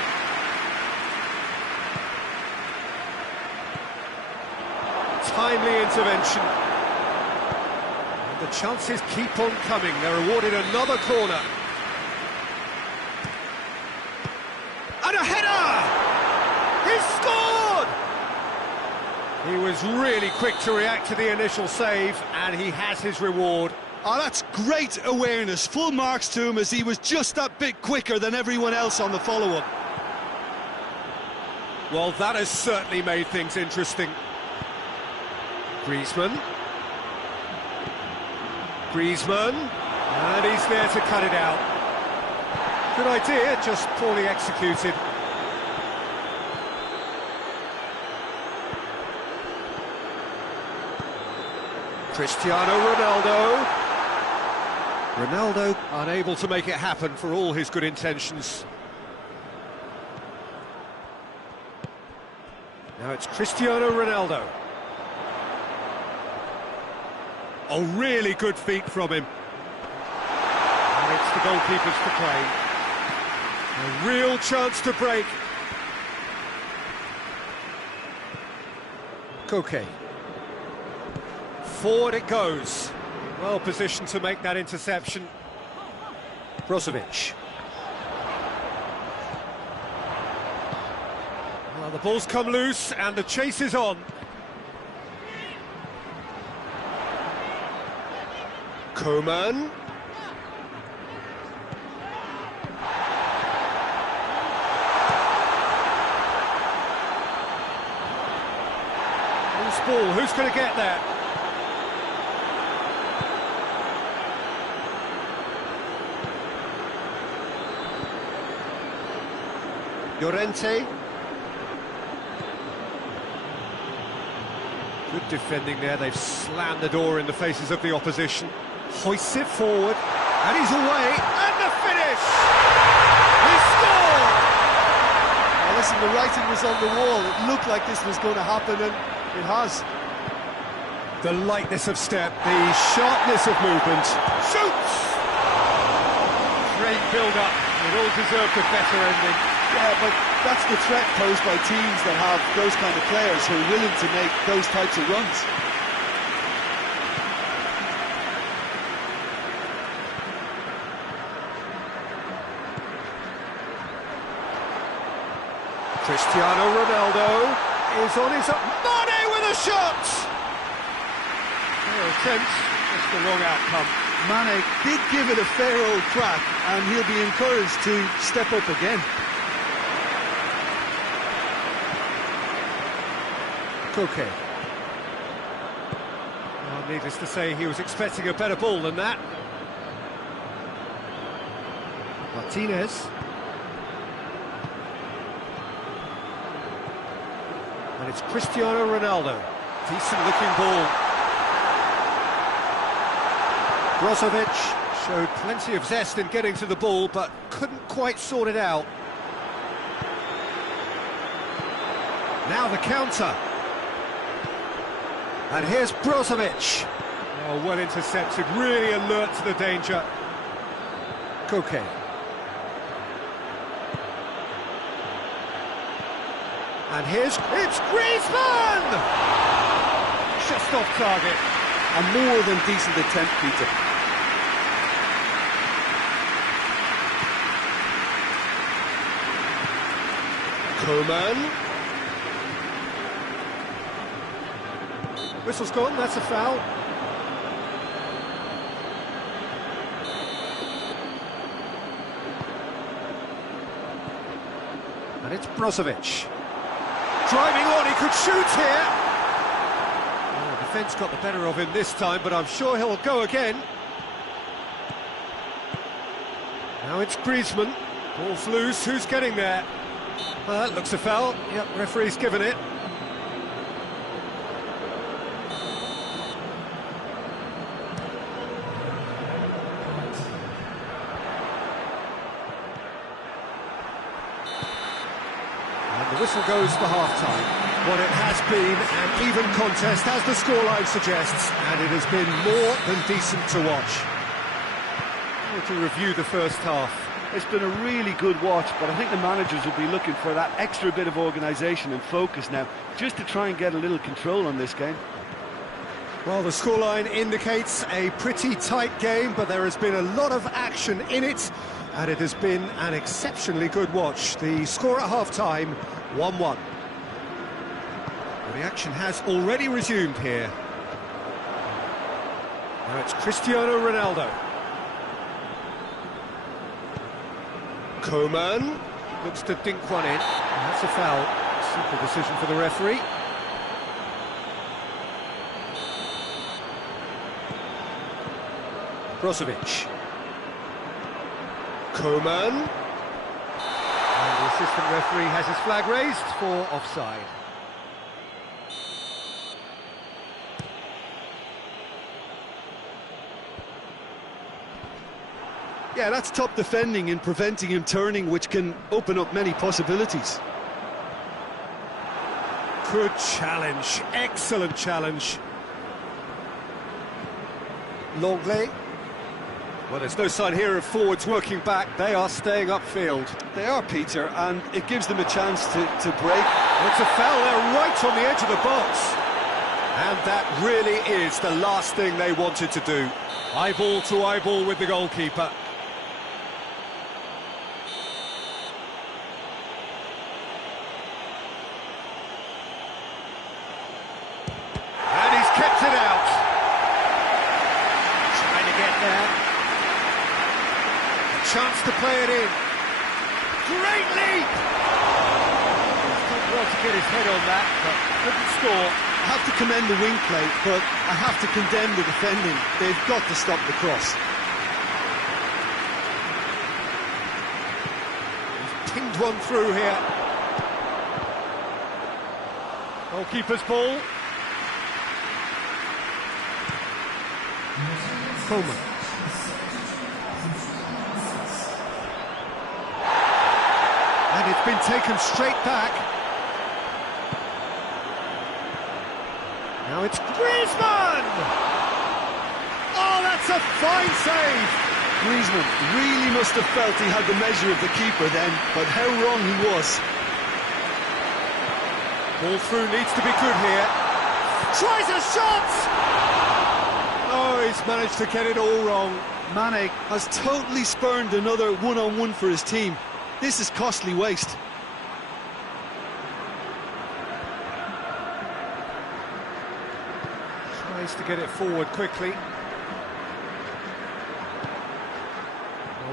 Timely intervention. And the chances keep on coming. They're awarded another corner. And a header! He scored! He was really quick to react to the initial save, and he has his reward. Oh, that's great awareness. Full marks to him, as he was just that bit quicker than everyone else on the follow-up. Well, that has certainly made things interesting. Griezmann, and he's there to cut it out. Good idea, just poorly executed. Cristiano Ronaldo. Ronaldo unable to make it happen for all his good intentions. Now it's Cristiano Ronaldo. Oh, really good feet from him. And it's the goalkeepers to play. A real chance to break. Koke. Forward it goes. Well positioned to make that interception. Brozovic. Well, the ball's come loose and the chase is on. Koeman. Loose ball, who's going to get there? Llorente. Good defending there, they've slammed the door in the faces of the opposition. Hoists it forward, and he's away, and the finish! He scored! Well, listen, the writing was on the wall. It looked like this was going to happen, and it has. The lightness of step, the sharpness of movement. Shoots! Great build-up, it all deserved a better ending. Yeah, but that's the threat posed by teams that have those kind of players who are willing to make those types of runs. Cristiano Ronaldo is on his... Mane with a shot! Fair attempt, just the wrong outcome. Mane did give it a fair old crack, and he'll be encouraged to step up again. Koke. Well, needless to say, he was expecting a better ball than that. Martinez. And it's Cristiano Ronaldo. Decent-looking ball. Brozovic showed plenty of zest in getting to the ball, but couldn't quite sort it out. Now the counter. And here's Brozovic. Oh, well intercepted, really alert to the danger. Koke. And it's Griezmann! Just off target. A more than decent attempt, Peter. Koeman. Whistle's gone, that's a foul. And it's Brozovic. Driving on, he could shoot here. Oh, the defence got the better of him this time, but I'm sure he'll go again. Now it's Griezmann. Ball's loose, who's getting there? Well, that looks a foul. Yep, referee's given it. The whistle goes for half-time. What it has been an even contest, as the scoreline suggests, and it has been more than decent to watch. To review the first half. It's been a really good watch, but I think the managers will be looking for that extra bit of organisation and focus now, just to try and get a little control on this game. Well, the scoreline indicates a pretty tight game, but there has been a lot of action in it, and it has been an exceptionally good watch. The score at half-time, 1-1. Well, the action has already resumed here. Now it's Cristiano Ronaldo. Koeman looks to dink one in. And that's a foul. Simple decision for the referee. Brozovic. Koeman. And the assistant referee has his flag raised for offside. Yeah, that's top defending and preventing him turning, which can open up many possibilities. Good challenge, excellent challenge. Longley. Well, there's no sign here of forwards working back. They are staying upfield. They are, Peter, and it gives them a chance to break. It's a foul there right on the edge of the box. And that really is the last thing they wanted to do. Eyeball to eyeball with the goalkeeper. And he's kept it out. Trying to get there. A chance to play it in. Great leap! He's done well to get his head on that, but couldn't score. I have to commend the wing play, but I have to condemn the defending. They've got to stop the cross. He's pinged one through here. Goalkeeper's ball. Coleman. And it's been taken straight back. Now it's Griezmann! Oh, that's a fine save! Griezmann really must have felt he had the measure of the keeper then, but how wrong he was. Ball through needs to be good here. Tries a shot! Oh, he's managed to get it all wrong. Mane has totally spurned another one-on-one for his team. This is costly waste. Tries to get it forward quickly.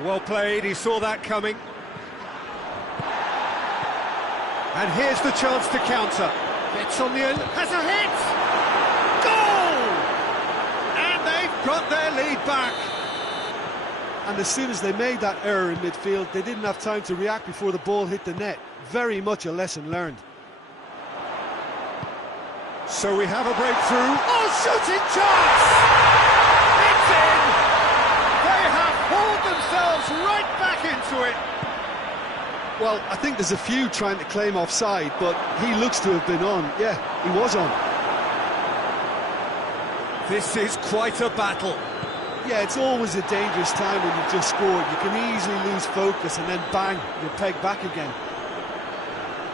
Well played, he saw that coming. And here's the chance to counter. Gets on the end, has a hit! Goal! And they've got their lead back. And as soon as they made that error in midfield, they didn't have time to react before the ball hit the net. Very much a lesson learned. So we have a breakthrough. Oh, shooting chance! It's in! They have pulled themselves right back into it. Well, I think there's a few trying to claim offside, but he looks to have been on. Yeah, he was on. This is quite a battle. Yeah, it's always a dangerous time when you've just scored. You can easily lose focus and then bang, you're pegged back again.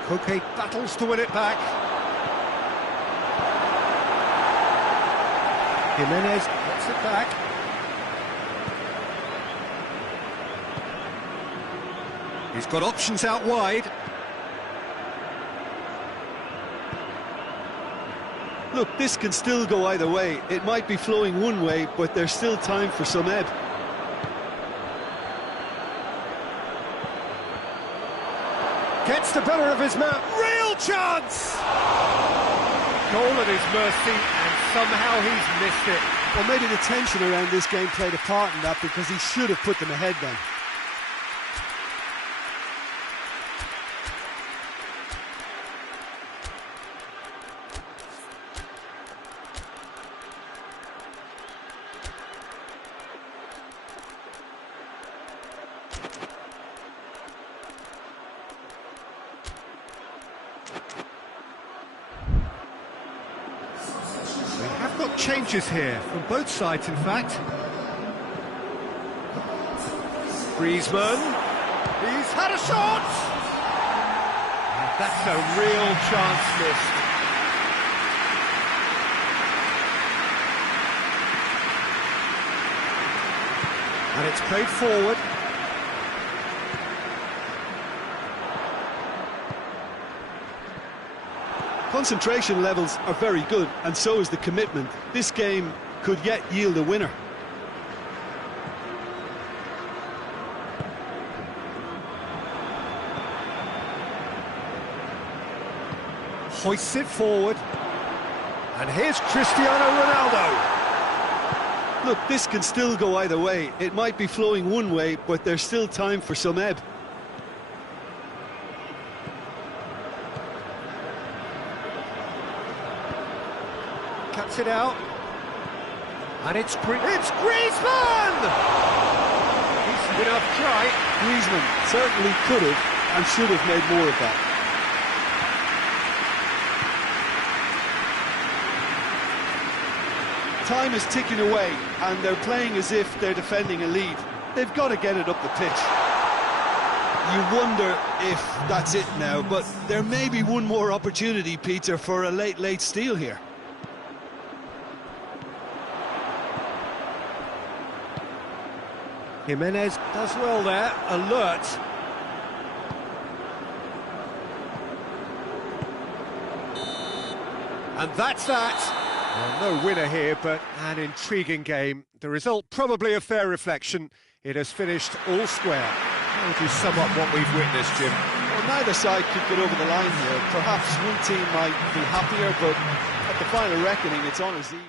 Koke battles to win it back. Jimenez gets it back. He's got options out wide. Look, this can still go either way. It might be flowing one way, but there's still time for some ebb. Gets the better of his man. Real chance! Goal at his mercy, and somehow he's missed it. Well, maybe the tension around this game played a part in that, because he should have put them ahead then. Got changes here from both sides, in fact. Griezmann, he's had a shot! And that's a real chance missed. And it's played forward. Concentration levels are very good, and so is the commitment. This game could yet yield a winner. Hoists it forward. And here's Cristiano Ronaldo. Look, this can still go either way. It might be flowing one way, but there's still time for some ebb. Cuts it out, and it's Griezmann! He's enough try. Griezmann certainly could have and should have made more of that. Time is ticking away, and they're playing as if they're defending a lead. They've got to get it up the pitch. You wonder if that's it now, but there may be one more opportunity, Peter, for a late steal here. Jimenez does well there, alert. And that's that. Well, no winner here, but an intriguing game. The result probably a fair reflection. It has finished all square. How would you sum up what we've witnessed, Jim? Well, neither side could get over the line here. Perhaps one team might be happier, but at the final reckoning, it's honours even.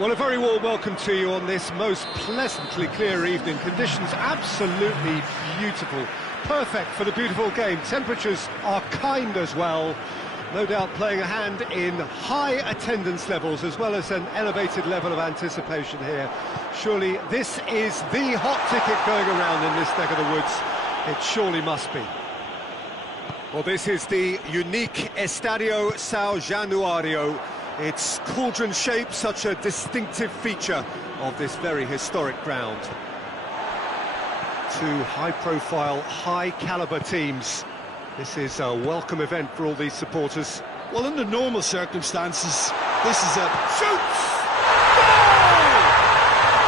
Well, a very warm welcome to you on this most pleasantly clear evening. Conditions absolutely beautiful. Perfect for the beautiful game. Temperatures are kind as well. No doubt playing a hand in high attendance levels as well as an elevated level of anticipation here. Surely this is the hot ticket going around in this neck of the woods. It surely must be. Well, this is the unique Estadio São Januário. Its cauldron shape, such a distinctive feature of this very historic ground. Two high-profile, high-caliber teams. This is a welcome event for all these supporters. Well, under normal circumstances, this is a... Shoots!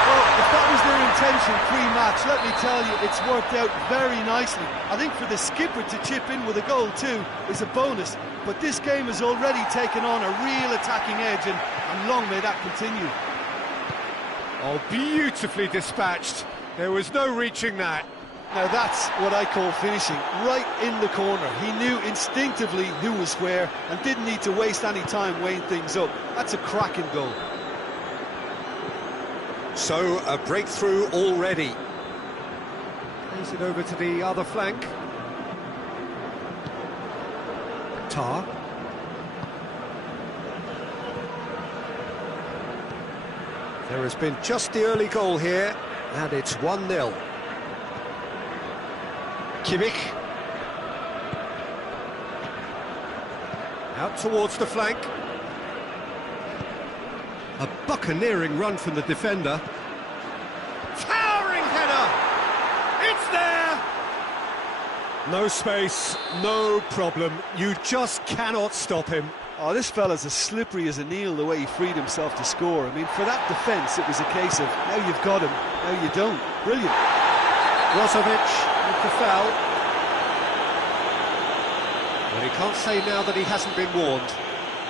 Well, if that was their intention pre-match, let me tell you, it's worked out very nicely. I think for the skipper to chip in with a goal too is a bonus. But this game has already taken on a real attacking edge, and long may that continue. Oh, beautifully dispatched. There was no reaching that. Now that's what I call finishing, right in the corner. He knew instinctively who was where and didn't need to waste any time weighing things up. That's a cracking goal. So, a breakthrough already. Plays it over to the other flank. Tar. There has been just the early goal here, and it's 1-0. Kimmich. Out towards the flank. A buccaneering run from the defender. Towering header! there! No space, no problem. You just cannot stop him. Oh, this fella's as slippery as an eel, the way he freed himself to score. I mean, for that defence, it was a case of, now you've got him, now you don't. Brilliant. Brozovic with the foul. Well, he can't say now that he hasn't been warned.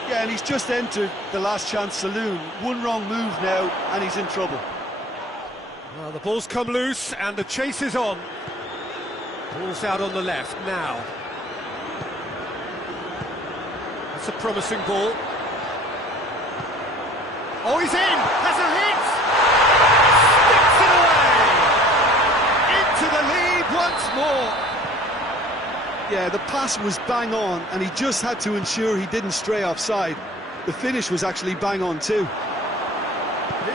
Yeah, and he's just entered the last chance saloon. One wrong move now, and he's in trouble. Well, the ball's come loose, and the chase is on. Ball's out on the left now. That's a promising ball. Oh, he's in! Has a hit! Sticks it away! Into the lead once more! Yeah, the pass was bang on, and he just had to ensure he didn't stray offside. The finish was actually bang on too.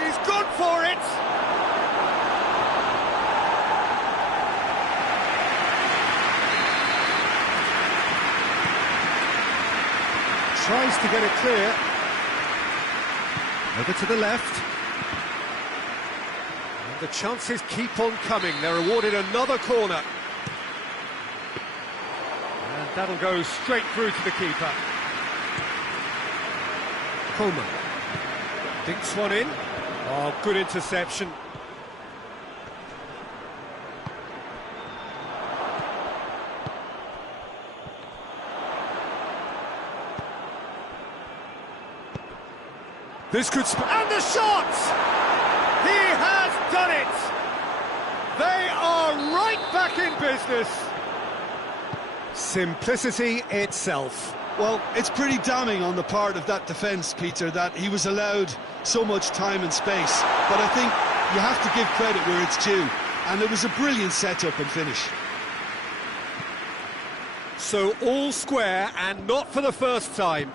He's gone for it! Tries to get it clear. Over to the left. And the chances keep on coming. They're awarded another corner. And that'll go straight through to the keeper. Coleman. Dinks one in. Oh, good interception. This could... And the shot! He has done it! They are right back in business! Simplicity itself. Well, it's pretty damning on the part of that defence, Peter, that he was allowed so much time and space. But I think you have to give credit where it's due. And it was a brilliant setup and finish. So all square, and not for the first time.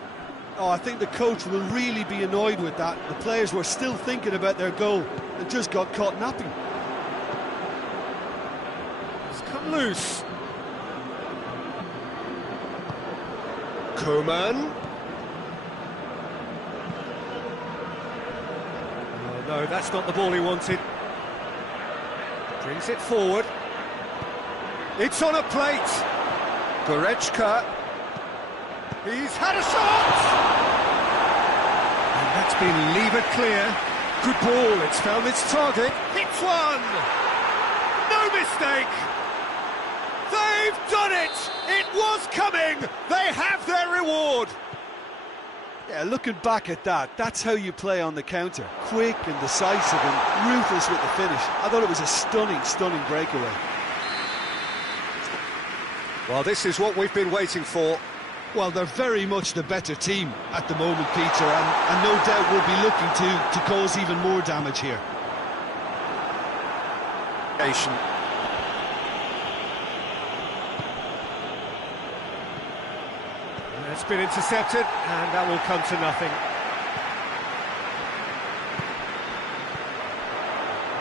Oh, I think the coach will really be annoyed with that. The players were still thinking about their goal and just got caught napping. It's come loose. Coman. Oh, no, that's not the ball he wanted. Brings it forward. It's on a plate. Goretzka. He's had a shot! And that's been levered clear. Good ball, it's found its target. Hits one! No mistake! They've done it! It was coming! They have their reward! Yeah, looking back at that, that's how you play on the counter. Quick and decisive and ruthless with the finish. I thought it was a stunning, stunning breakaway. Well, this is what we've been waiting for. Well, they're very much the better team at the moment, Peter, and no doubt will be looking to cause even more damage here. It's been intercepted, and that will come to nothing.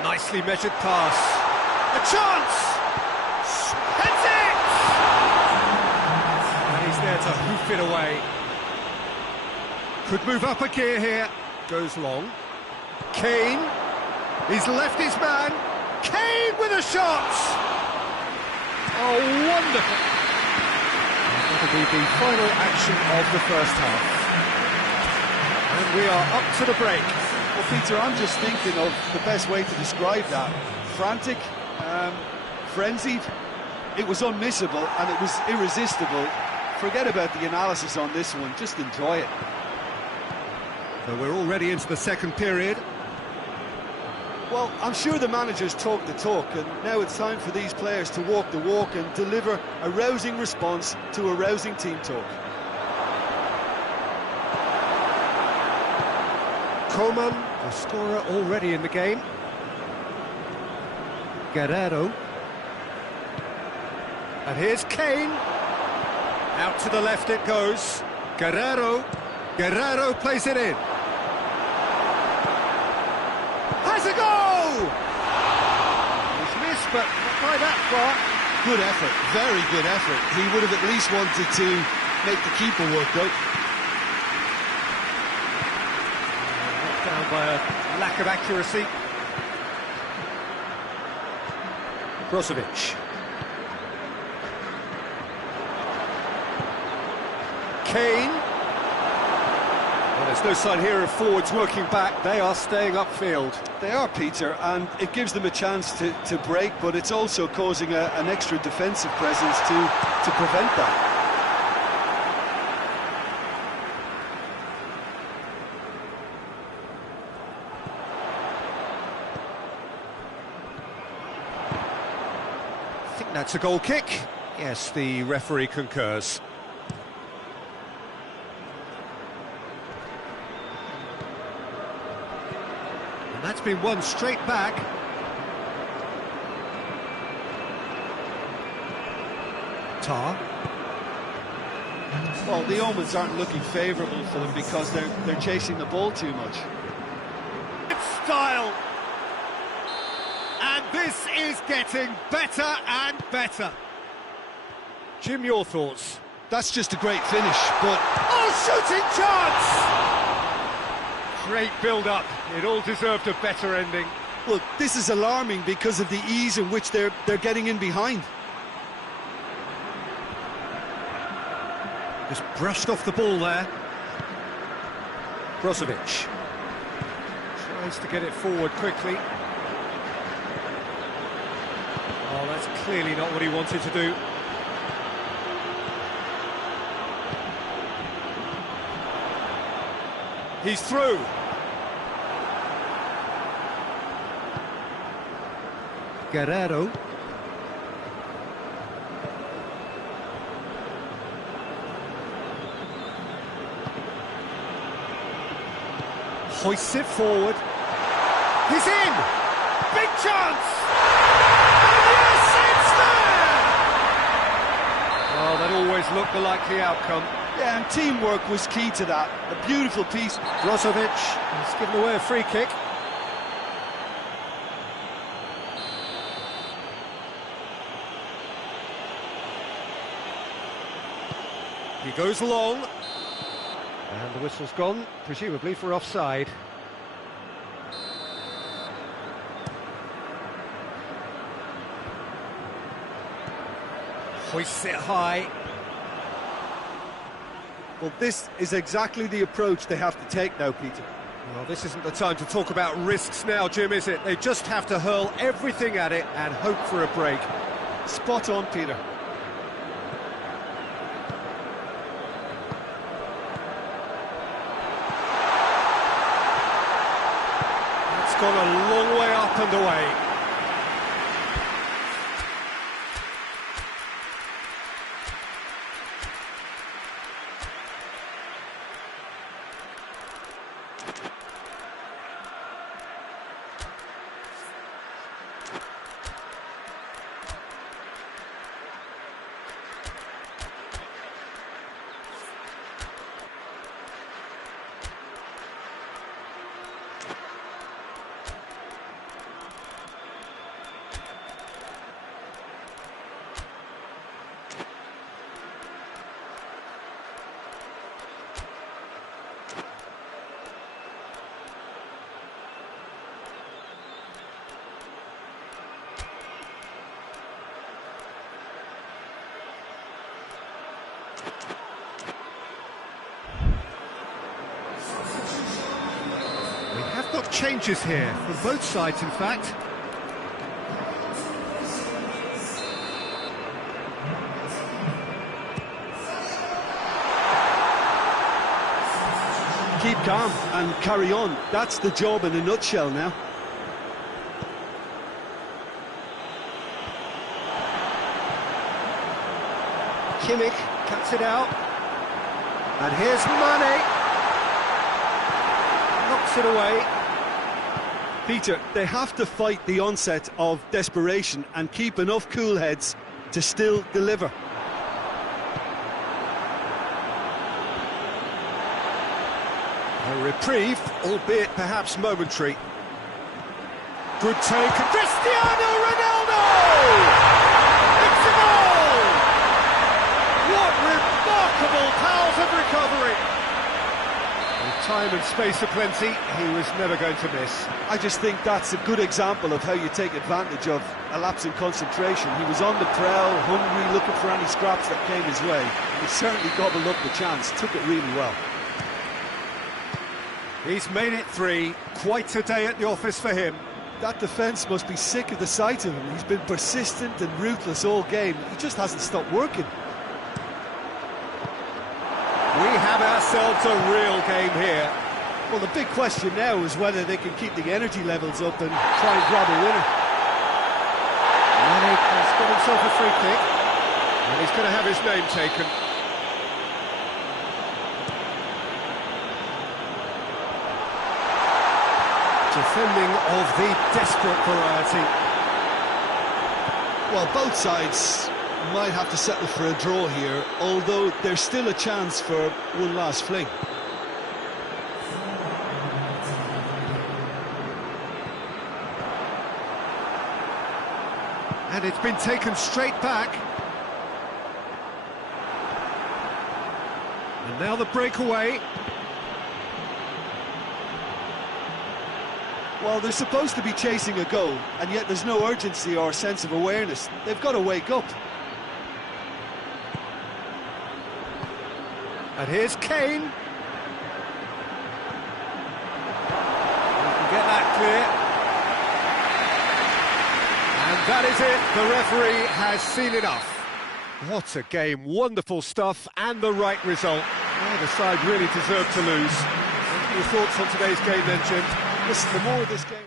Nicely measured pass. A chance! Heads it! And he's there to hoof it away. Could move up a gear here. Goes long. Kane. He's left his man. Kane with a shot! Oh, wonderful! That'll be the final action of the first half. And we are up to the break. Well, Peter, I'm just thinking of the best way to describe that. Frantic, frenzied. It was unmissable and it was irresistible. Forget about the analysis on this one, just enjoy it. So we're already into the second period. Well, I'm sure the managers talk the talk, and now it's time for these players to walk the walk and deliver a rousing response to a rousing team talk. Coman, the scorer already in the game. Guerrero. And here's Kane. Out to the left it goes. Guerrero. Guerrero plays it in. Has a goal! It's missed, but not by that far. Good effort, very good effort. He would have at least wanted to make the keeper work, though. Knocked down by a lack of accuracy. Brozovic. Kane. Well, there's no sign here of forwards working back. They are staying upfield. They are, Peter, and it gives them a chance to break, but it's also causing an extra defensive presence to prevent that. I think that's a goal kick. Yes, the referee concurs. And that's been won straight back. Tar. Well, the omens aren't looking favourable for them because they're chasing the ball too much. It's style. And this is getting better and better. Jim, your thoughts? That's just a great finish, but... Oh, shooting chance! Great build-up. It all deserved a better ending. Well, this is alarming because of the ease in which they're getting in behind. Just brushed off the ball there. Brozovic tries to get it forward quickly. Oh, that's clearly not what he wanted to do. He's through. Guerrero. Hoists it forward. He's in! Big chance! And yes, it's there! Oh, that always looked the likely outcome. Yeah, and teamwork was key to that. A beautiful piece. Brozovic has given away a free kick. He goes long. And the whistle's gone, presumably for offside. Hoists it high. Well, this is exactly the approach they have to take now, Peter. Well, this isn't the time to talk about risks now, Jim, is it? They just have to hurl everything at it and hope for a break. Spot on, Peter. It's gone a long way up and away. We have got changes here, from both sides in fact. Keep calm and carry on. That's the job in a nutshell now. Kimmich cuts it out. And here's Mane. Knocks it away. Peter, they have to fight the onset of desperation and keep enough cool heads to still deliver. A reprieve, albeit perhaps momentary. Good take, and Cristiano Ronaldo! It's a goal! What remarkable powers of recovery! He time and space aplenty, he was never going to miss. I just think that's a good example of how you take advantage of a lapse in concentration. He was on the prowl, hungry, looking for any scraps that came his way. He certainly gobbled up the chance, took it really well. He's made it 3, quite a day at the office for him. That defence must be sick of the sight of him. He's been persistent and ruthless all game. He just hasn't stopped working. We have ourselves a real game here. Well, the big question now is whether they can keep the energy levels up and try and grab a winner. Mane has got himself a free kick, and he's going to have his name taken. Defending of the desperate variety. Well, both sides might have to settle for a draw here, although there's still a chance for one last fling. And it's been taken straight back. And now the breakaway. Well, they're supposed to be chasing a goal, and yet there's no urgency or sense of awareness. They've got to wake up. And here's Kane. We can get that clear. And that is it. The referee has seen enough. What a game. Wonderful stuff and the right result. Neither side really deserved to lose. What are your thoughts on today's game then, Jim? Listen, the more of this game...